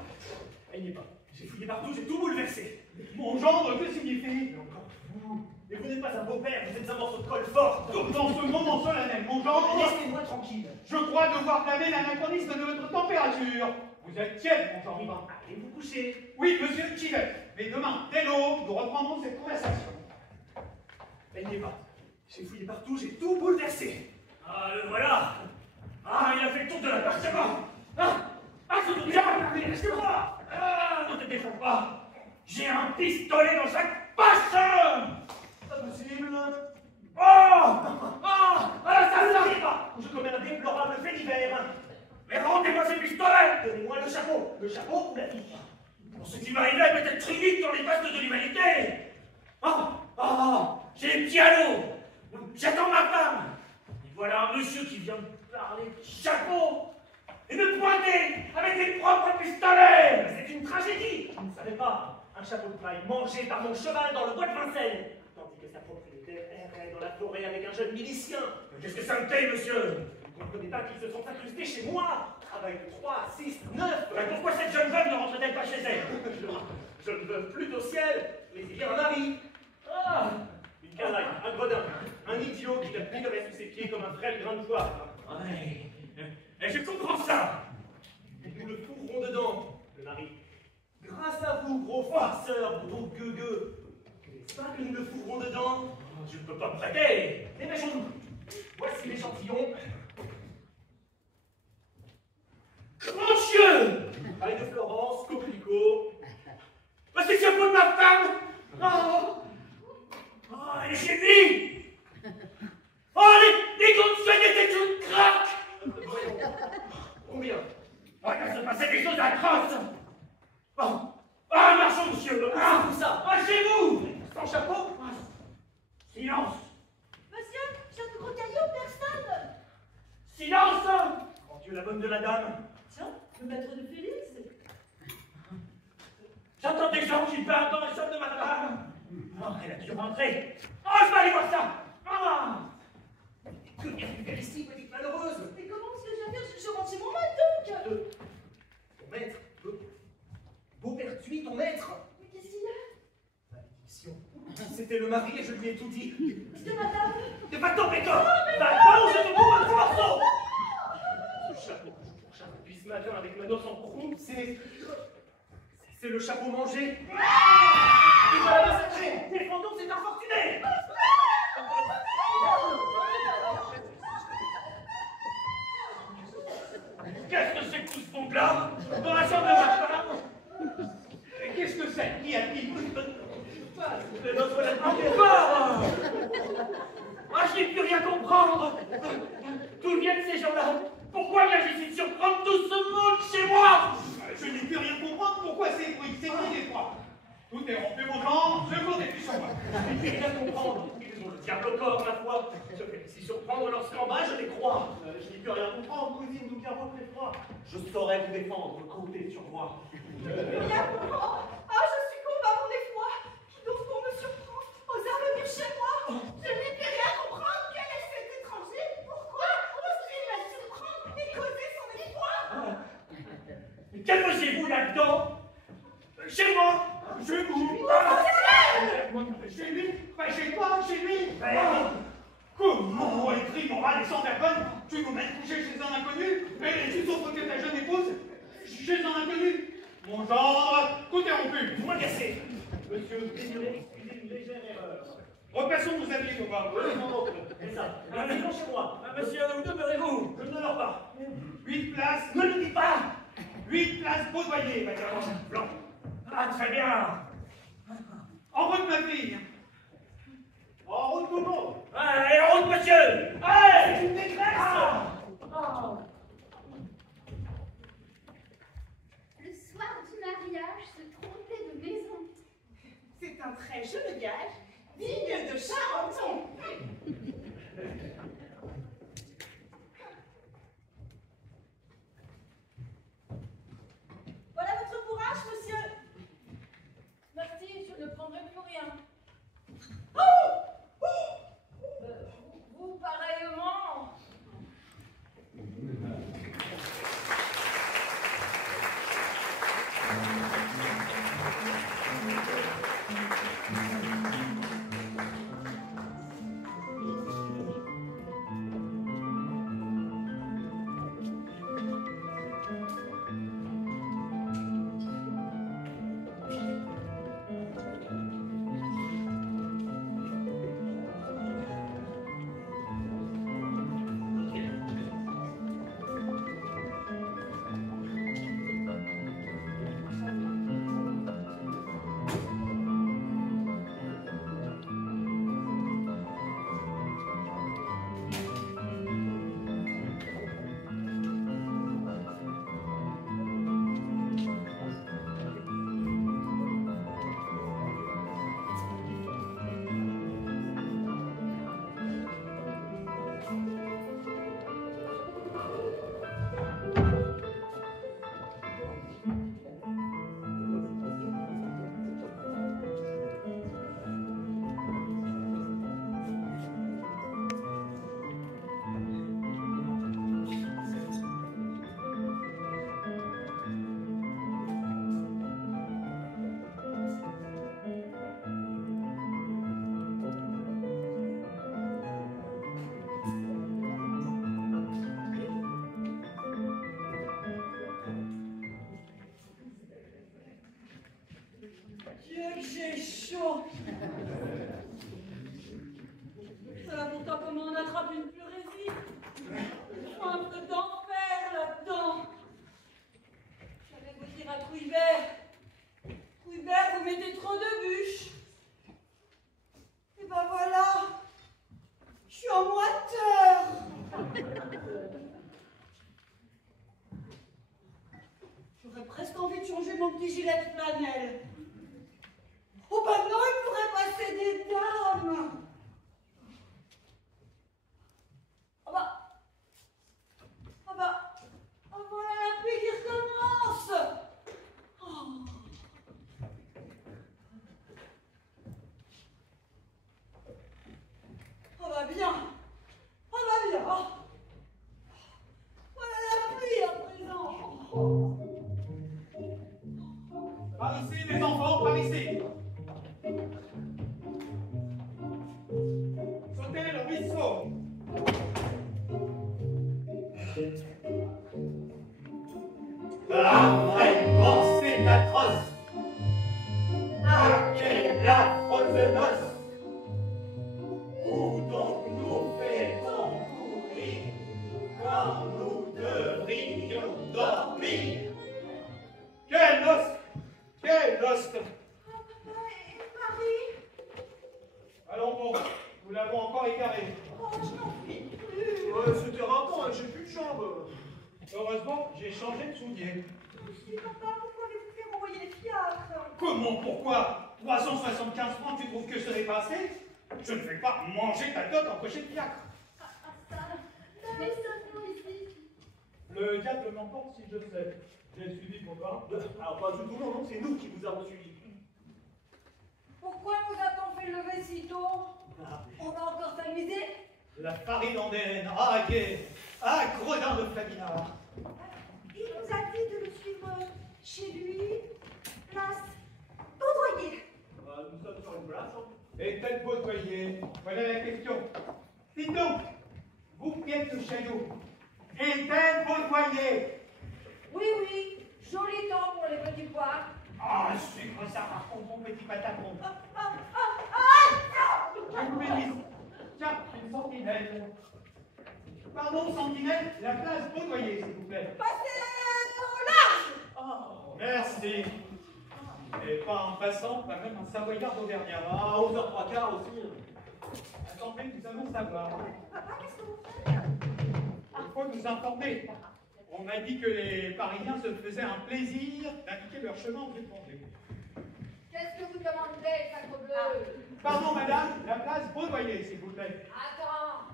Il n'y est pas. J'ai fouillé partout, j'ai tout bouleversé. Mon gendre, que signifie? Et encore vous. Et vous n'êtes pas un beau-père, vous êtes un morceau de colle forte. Dans ce moment solennel, mon gendre, Laissez-moi tranquille. je crois devoir blâmer l'anachronisme de votre température. Vous êtes tiède, mon gendre. Allez vous coucher. Oui, monsieur Chivet. Mais demain, dès l'aube, nous reprendrons cette conversation. Il n'y est pas. J'ai fouillé partout, j'ai tout bouleversé. Ah, le voilà. Ah, il a fait le tour de l'appartement. Ah, ce diable, excuse-moi. Ah, ne te défends pas. J'ai un pistolet dans chaque poche. Pas possible. Ça n'arrive pas. Je commets un déplorable fait divers. Mais rendez-moi ce pistolet. Donnez-moi le chapeau. Le chapeau ou la vie? Pour ce qui m'arrive là, peut-être unique dans les pastes de l'humanité. J'ai les pieds à l'eau. J'attends ma femme. Et voilà un monsieur qui vient me parler de chapeau et me pointer avec ses propres pistolets. C'est une tragédie. Vous ne savez pas, un chapeau de paille mangé par mon cheval dans le bois de Vincennes, tandis que sa propriétaire errait dans la forêt avec un jeune milicien. Mais qu'est-ce que ça me paye, monsieur? Vous ne comprenez pas qu'ils se sont incrustés chez moi? Travail de 3, 6, 9. Mais pourquoi cette jeune femme ne rentre-t-elle pas chez elle? Je ne veux plus au ciel, mais il y a un mari. Une canaille, un gredin, un idiot qui la plinerait sous ses pieds comme un frêle grain de poivre. Ouais. Et je comprends ça. Et nous le fourrons dedans, le mari. Grâce à vous, gros farceurs, gros gueux. N'est-ce pas que nous le fourrons dedans? Je ne peux pas me prêter. Dépêchons-nous. Voici l'échantillon. Mon Dieu! Paille de Florence, coquelicot. Mais c'est le chapeau de ma femme! Elle est chez lui! Les consoles étaient toutes craques! Combien? Il se passait des choses atroces! Marchons, monsieur! C'est tout ça! Chez vous! Sans chapeau? Silence! Monsieur, j'ai de gros cailloux, personne. Silence! Oh Dieu, la bonne de la dame! Tiens, le maître de Félix. J'entends des gens qui parlent dans les chambres de ma femme! Elle a dû rentrer! Je vais aller voir ça! Que viens-tu faire ici, petite malheureuse? Mais comment est-ce que je viens faire? Je rentre chez mon maître, donc. Ton maître? Beaupertuis, ton maître? Mais qu'est-ce qu'il y a? Malédiction. C'était le mari et je lui ai tout dit. C'était madame. T'es pas tombé, toi! Va-t'en, je te coupe un petit morceau! Ce chapeau que je pourchasse depuis ce matin avec ma noce en croupe, c'est le chapeau mangé. Il va la massacrer! Défendons cet infortuné! Qu'est-ce que c'est que tout ce monde-là? Dans la chambre de ma femme? Qu'est-ce que c'est? Qui a dit? C'est notre la Encore! Je n'ai plus rien comprendre! D'où viennent ces gens-là? Pourquoi vient ici surprendre tout ce monde chez moi? Je n'ai plus rien comprendre. Pourquoi ces bruits? C'est qui les trois? Tout est rompu, mon genre. Je compte plus sur moi. Je ne sais rien comprendre. Ils ont le diable au corps, ma foi. Je vais si surprendre lorsqu'en bas, je les crois. Je n'ai plus rien comprendre, cousine, nous bien votre effroi. Je saurais vous défendre, comptez sur moi. Rien comprendre. Je succombe à mon effroi. Qui donc pour me surprendre? Osez venir chez moi. Je n'ai plus rien comprendre. Quel est cet étranger? Pourquoi ose-t-il la surprendre et causer son effroi? Mais qu'allez-vous là-dedans? Chez moi? Chez vous? Chez lui? Pas chez toi, chez lui? Comment, écrit moral et sans vergogne, tu nous mets coucher chez un inconnu et tu t'offres que ta jeune épouse chez un inconnu? Mon genre, tout est rompu. Vous m'agacez. Monsieur, désolé, excusez une légère erreur. Repassons nos habits, mon gars. Oui, mon oncle, c'est ça. Venons chez moi. Monsieur, où demeurez-vous? Je ne dors pas. 8 places, Ne le dites pas! 8 places Baudoyer, madame. Blanc. Très bien! En route, ma fille. En route, comment? Allez, en route, monsieur! Allez! C'est une négresse. Le soir du mariage, se tromper de maison. C'est un très joli gage, digne de Charenton. Voilà votre courage, monsieur. Merci, je ne prendrai plus rien. Vous, pareillement. Dieu, que j'ai chaud. Pourtant, comment on attrape une pleurésie? Un peu d'enfer là-dedans. J'avais beau dire à Trouillebert, Trouillebert, vous mettez trop de bûches. Et ben voilà, je suis en moiteur. J'aurais presque envie de changer mon petit gilet de flanelle. Oh ben non, il pourrait passer des dames. Oh voilà la pluie qui recommence. Oh. Oh bah bien. Oh bah bien. Oh. Voilà la pluie à présent. Oh. Par ici, les enfants, par ici. Sautez le ruisseau. Vraiment, c'est atroce. Ah, quelle affreuse noce. Où donc nous fait-on courir quand nous devrions dormir? Quelle noce! Quelle noce! Et Paris? Allons bon, nous l'avons encore égaré. Oh, je n'en puis plus. C'était rampant, j'ai plus de jambes. Heureusement, j'ai changé de soulier. Mais papa, pourquoi avez-vous fait renvoyer les fiacres? Comment, pourquoi? 375 francs, tu trouves que ce n'est pas assez? Je ne vais pas manger ta dot en cocher de fiacre. Mais seulement ici. Le diable m'emporte si je le sais. J'ai suivi pour toi. Alors pas du tout, non, c'est nous qui vous avons suivis. Pourquoi nous a-t-on fait lever si tôt? On va encore s'amuser? La farine andenne, ah gai, ah gredin de Flaminard. Il nous a dit de le suivre chez lui, place Baudoyer. Nous sommes sur une place. Hein. Et tel Baudoyer, voilà la question. Dites donc, vous qui êtes le chagnon, et tel Baudoyer? Oui, oui, joli temps pour les petits pois. Ah, suivre ça par contre, mon petit patapon. Ah, Je vous bénisse. Tiens, une sentinelle. Pardon, sentinelle, la place Baudoyer, s'il vous plaît. passez au large. Oh, merci. Et pas en passant, pas même un savoyard d'Auvergnat. À 11h03 aussi. Attendez, nous allons savoir. Papa, qu'est-ce que vous faites? Il faut nous informer. On m'a dit que les Parisiens se faisaient un plaisir d'indiquer leur chemin aux étrangers. Qu'est-ce que vous demandez, sacre bleu? Pardon, madame, la place Baudoyer, s'il vous plaît. Attends.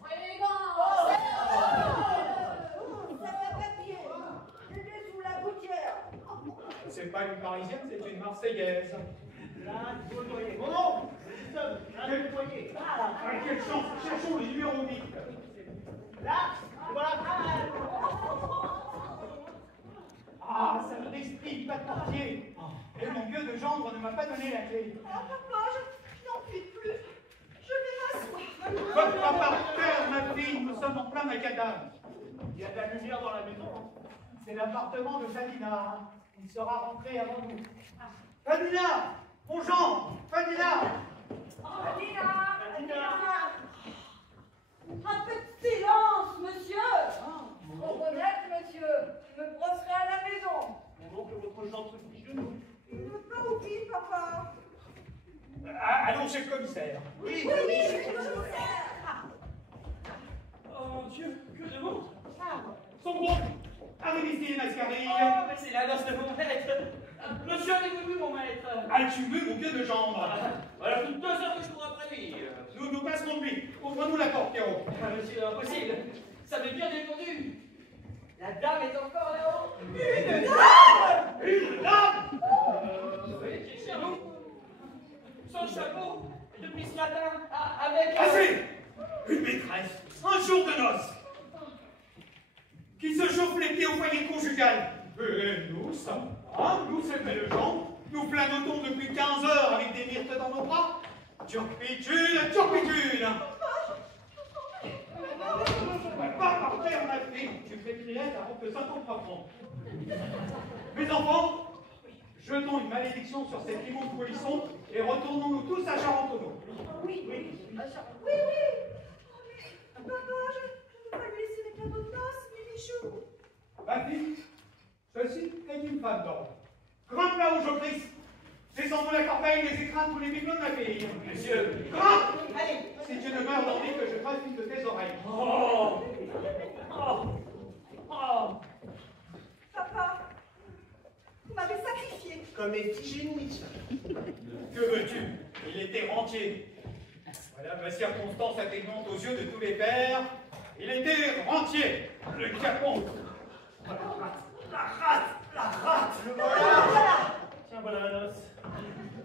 Brigand! Ça va pas bien. Je l'ai sous la gouttière. C'est pas une Parisienne, c'est une Marseillaise. Là, Baudoyer. Non, non, nous sommes là, Baudoyer. Ah, quelle chance, cherchons le numéro 8. Là, voilà. Ah, ça me l'esprit, pas de portier. Et mon vieux de gendre ne m'a pas donné la clé. Oh, papa, je n'en puis plus. Je vais m'asseoir. Votre pas par terre, ma fille, nous sommes en plein macadam. Il y a de la lumière dans la maison. C'est l'appartement de Fadina. Il sera rentré avant nous. Fadina! Mon Jean! Fadina! Un peu de silence, monsieur. Trop honnête, monsieur. Je me brosserai à la maison. Mon oncle, votre genre se fiche de nous. Il ne veut pas au pied, papa. Allons chez le commissaire. Oui, Oui, je suis commissaire. Oh mon Dieu, que de monde! Son groupe! Arrive ici, Mascarille! Oh, mais c'est la noce de mon maître! Monsieur, avez-vous vu mon maître? As-tu vu mon vieux de gendre? Voilà plus de 2 heures que je cours après lui. Nous passerons de lui. Ouvre-nous la porte, Pierrot. Monsieur, impossible! Ça m'est bien défendu! La dame est encore là-haut! Une dame! Une dame! Vous voyez qui est chez nous? Sans chapeau, depuis ce matin, avec... Assez! Une maîtresse, un jour de noces, qui se chauffe les pieds au foyer conjugal. Et nous, ça va, nous, c'est fait le genre, nous planotons depuis 15 heures avec des myrtes dans nos bras. Turpitude, turpitude! Pas par terre, ma fille, tu fais crier avant que 53 francs. Mes enfants, je réquisitions sur cette immonde polisson et retournons-nous tous à Charentonneau. Oui, oui. Oui, oui. Oh, mais, papa, je ne veux pas lui laisser mes cadeaux de noces, mes bijoux. Ma fille, ceci est une femme d'ordre. Grimpe là où je prie. Descendons la corbeille, les écrans, tous les bibelots de ma fille. Monsieur, Grimpe! Allez. Si tu ne meurs d'envie que je fasse une de tes oreilles. Oh! Oh! Oh! Papa, vous m'avez sacrifié. comme Éphigénie. Que veux-tu? Il était rentier. Voilà ma circonstance atteignante aux yeux de tous les pères. Il était rentier. Le capon. La rate! La rate! Le Voilà. Tiens, voilà la noce.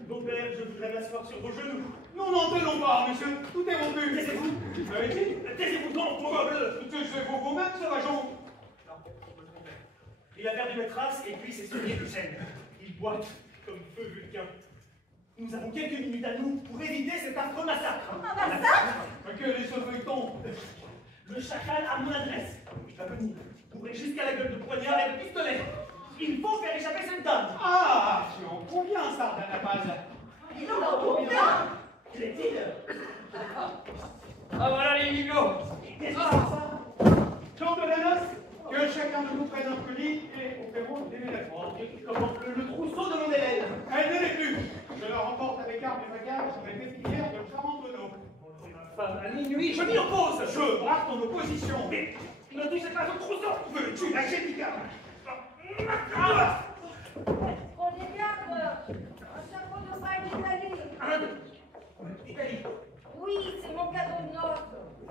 Beau-père, je voudrais m'asseoir sur vos genoux. Nous n'en tenons pas, monsieur. Tout est rompu. Taisez-vous! Vous avez dit? Taisez-vous donc, pauvre bleu! Taisez-vous vous-même, sauvageon. Non, je me trompais. Il a perdu mes traces et puis s'est soigné de gêne. Il boite comme feu Vulcain. Nous avons quelques minutes à nous pour éviter cet affreux massacre. Un massacre? Quel est ce feuilleton? Le chacal a mon adresse. Je vais venir, bourré jusqu'à la gueule de poignard et de pistolet. Il faut faire échapper cette dame. Ah, tu en conviens, Sardane à base. Il en a combien? Qu'est-il? Ah voilà les bibelots. Qu'est-ce que c'est ça? Chant de la noce, que chacun de nous prenne un colis et au perron déménagement. Comment le trousseau de mon Hélène. Elle ne l'est plus. Je le remporte avec armes et bagages sur les pépinières de Charentonneau. Ma femme, à minuit, je m'y oppose. Je braque ton opposition. Mais ne touchez pas au trousseau. Veux-tu lâcher Picard? Prenez garde. Un chapeau de paille d'Italie. Italie. Oui, c'est mon cadeau de noces.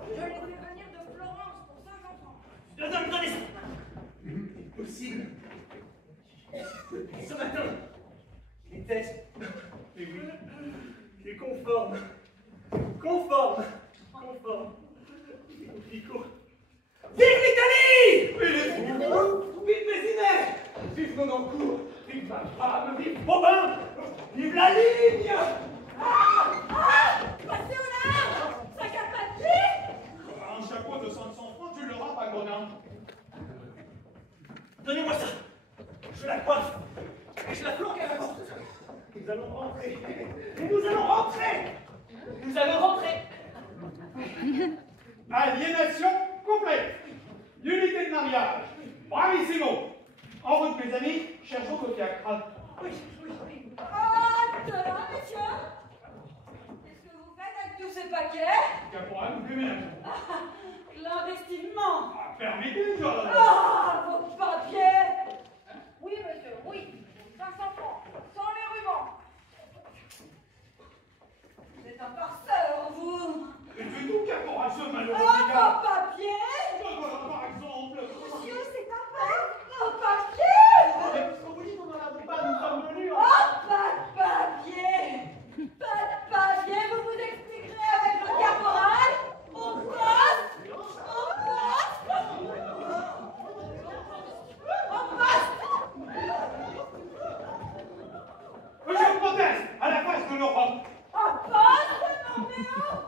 Je l'ai fait venir de Florence pour ce enfant. Donnez ça. Impossible. Ce matin, il était. Mais oui, il est conforme. Conforme. Conforme. Pico. Vive l'Italie! Vive Mézinet! Vive Nonancourt! Vive ma femme! Vive Bobin! Vive la ligne! Passez au large. Sac à papier. Un chapeau de 500 francs, tu l'auras pas, Godin. Donnez-moi ça! Je la coiffe! Et je la planque à la porte! Nous allons rentrer! Et nous allons rentrer! Nous allons rentrer! Aliénation complète. Unité de mariage. Bravissimo. En route, mes amis, cherchons au fiacre. Oui, oui, oui. Halte là, messieurs. Qu'est-ce que vous faites avec tous ces paquets? Caporal, nous déménageons. Clandestinement. Ah, permettez, Georges. Ah, vos papiers. Oui, monsieur, oui. 500 francs, sans les rubans. Vous êtes un farceur, vous. Et tu tout, caporal, ce malheureux Oh, Picard. vos papiers. Voilà, par exemple. Monsieur, c'est un pain. Vos papiers. Mais puisqu'on vous dit qu'on n'en a pas, nous sommes venus. Oh, pas de papier. Pas de papier, vous vous expliquerez avec le caporal. Au poste. Au poste. Au poste. Je proteste à la face de l'Europe. Au poste, non mais oh.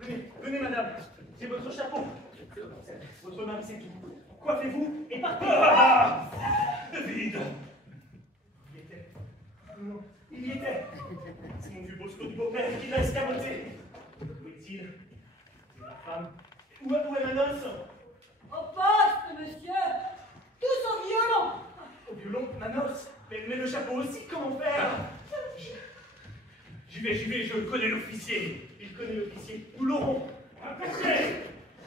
Venez, venez, madame. C'est votre chapeau. Votre mari, c'est tout. Coiffez-vous et partez. Ah, vide. Il y était. Non, il y était. C'est mon vieux Bosco du beau-père qui l'a escamoté. Où est-il? C'est ma femme. Où est ma noce? Au poste, monsieur. Tous au violon. Au violon, ma noce. Mais le chapeau aussi, comment faire? J'y vais, je connais l'officier. Il connaît l'officier. Nous l'aurons. Attendez!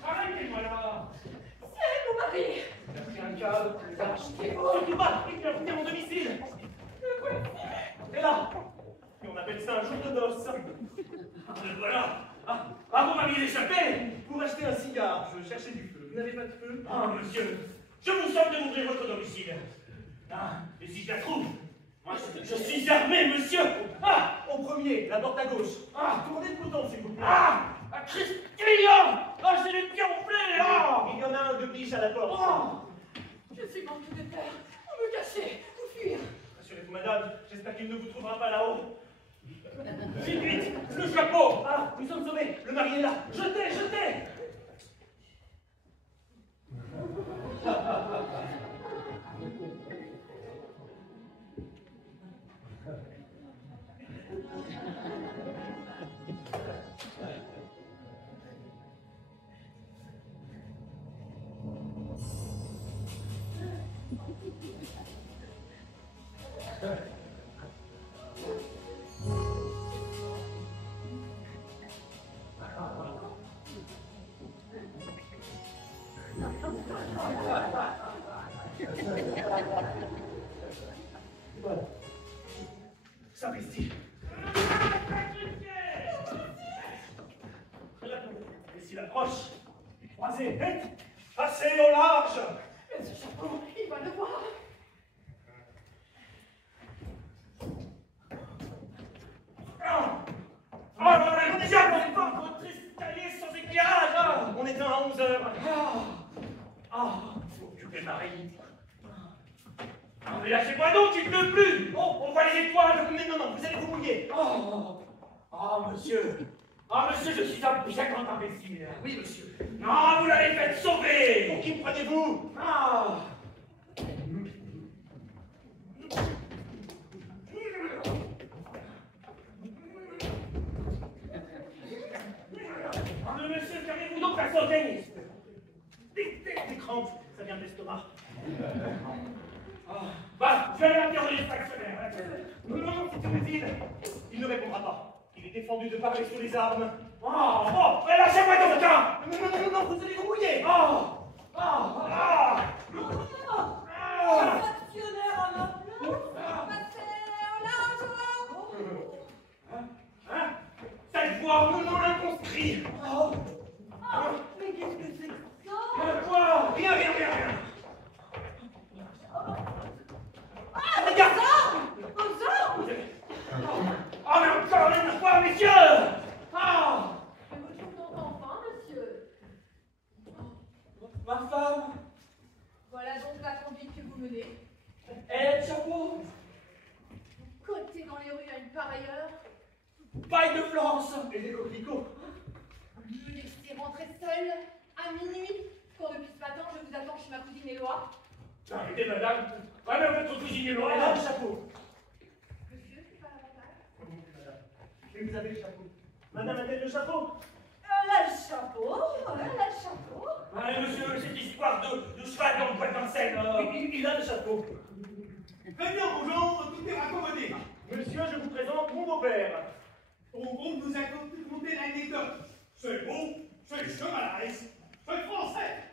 Arrêtez-moi là! C'est mon mari. Il a pris un cadre, il a acheté. Surtout pas! Il vient fouiller mon domicile! Et là! Et on appelle ça un jour de noces. Le voilà! Ah, vous m'aviez échappé! Pour acheter un cigare, je cherchais du feu. Vous n'avez pas de feu? Ah, monsieur! Je vous sors de m'ouvrir votre domicile! Ah, et si je la trouve? Moi, je suis armé, monsieur! Ah! Au premier, la porte à gauche. Ah! Tournez le bouton, s'il vous plaît. Ah! Christian! Ah, c'est les pieds enflés, là! Il y en a un de biche à la porte. Oh, je suis manquée de terre. Vous me cachez, vous fuir. Rassurez-vous, madame, j'espère qu'il ne vous trouvera pas là-haut. Vite, vite! Le chapeau! Ah! Nous sommes sauvés! Le mari est là! Jetez, jetez! Sapristi. Et s'il approche, croisez, vite, passez au large. Mais ce chapeau, il va le voir. Oh là, le diable, on est pas votre escalier sans éclairage. On éteint à 11h. Faut occuper Marie. Non, mais lâchez-moi donc, il ne pleut plus. Oh, on voit les étoiles. Mais non, vous allez vous mouiller. Monsieur. Monsieur, je suis un bien grand imbécile. Oui, monsieur. Non, vous l'avez fait sauver. Pour qui me prenez-vous? Monsieur, calmez-vous donc à sauter. Des crampes, ça vient de l'estomac. Bah, je vais aller interroger le factionnaire. Non, c'est inutile. Il ne répondra pas. Il est défendu de parler sur les armes. Lâchez-moi donc. Non, vous allez vous mouiller. Factionnaire en appelant. Passez au large. Cette voix, non, inconscrit. Mais qu'est-ce que c'est que ça? Quoi? Rien. Regarde ça! Aux armes! Mais encore une fois, messieurs! Mais vous trouvez donc enfin, monsieur? Ma femme, Voilà donc la conduite que vous menez. elle a le chapeau, Côté dans les rues à une pareille heure, paille de Florence. Et des coquelicots. me laisser rentrer seule à minuit, quand depuis ce matin je vous attends chez ma cousine Éloi. Arrêtez, madame. Votre cousine est loin. Elle a le chapeau. Monsieur, c'est pas l'avantage. Et vous avez le chapeau. Madame a-t-elle le chapeau? Elle a le chapeau, elle a le chapeau. Allez, monsieur, cette histoire de cheval dans le bois de scène. Il a le chapeau. Très bien, vos gens, tout est raccommodé. Monsieur, je vous présente mon beau-père. Ton groupe nous a conté l'anecdote. C'est beau, c'est chevaleresque, c'est français.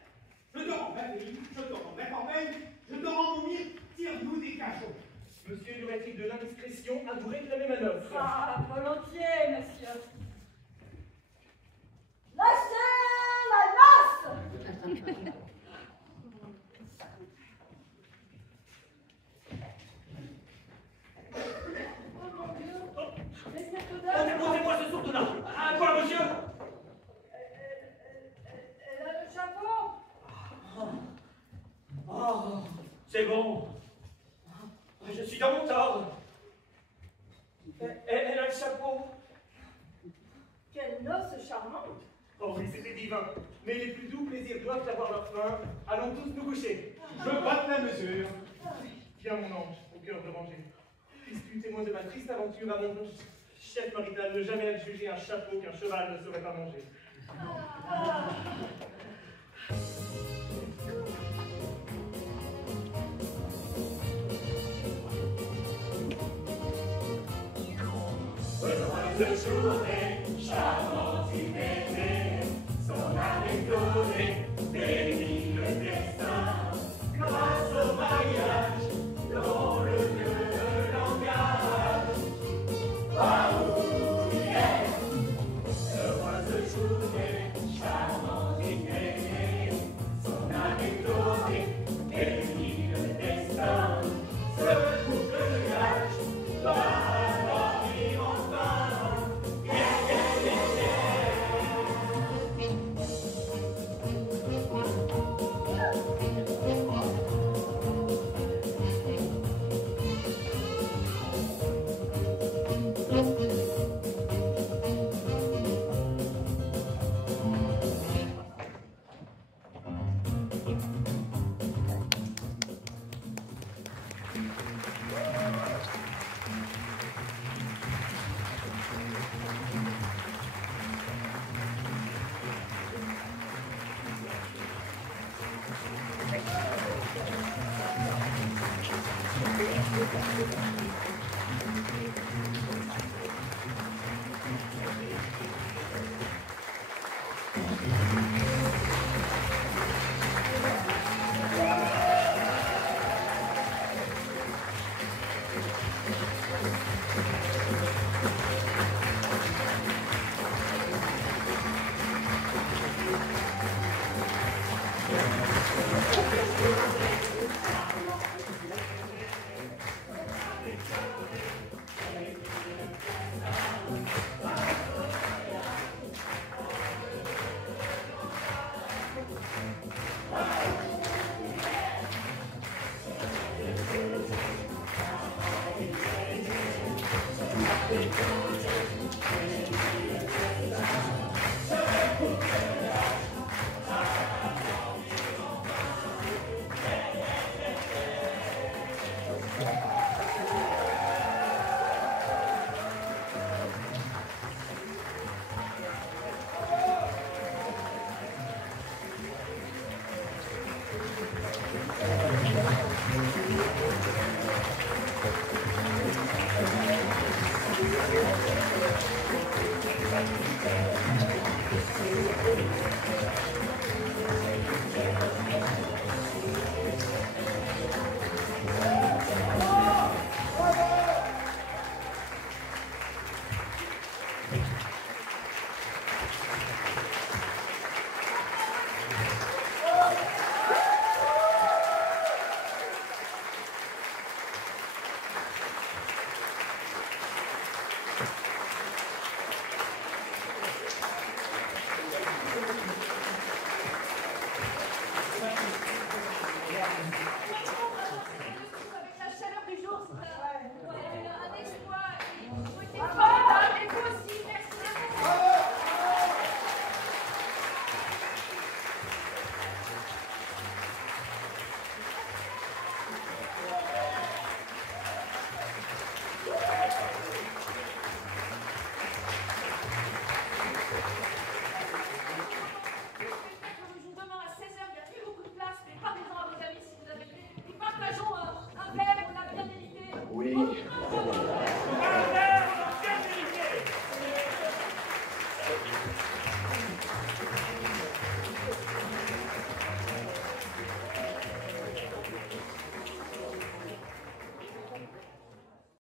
Je te rends ma fille, je te rends ma campagne, je te rends mon mire, tire-nous des cachots. Monsieur, y aurait-il de l'indiscrétion à vous réclamer ma note? Volontiers, monsieur. Lâchez la noce! Oh mon Dieu, mais cette odeur, Posez-moi ce surtout là. À quoi, monsieur? Elle a le chapeau. C'est bon. Je suis dans mon tort. Elle a le chapeau. Quelle noce charmante. Oh, mais c'était divin. Mais les plus doux plaisirs doivent avoir leur fin. Allons tous nous coucher. Je batte la mesure. Viens, mon ange, au cœur de rangée. Puisque témoin de ma triste aventure à mon chef marital, ne jamais adjuger un chapeau qu'un cheval ne saurait pas manger. Heureuse journée, charmante immérée, son âme est dorée, bénit le destin, grâce au mariage, dont le Dieu l'engage. Paoulière, heureuse journée, charmante immérée, son âme est dorée, bénit le destin, ce couple-gage,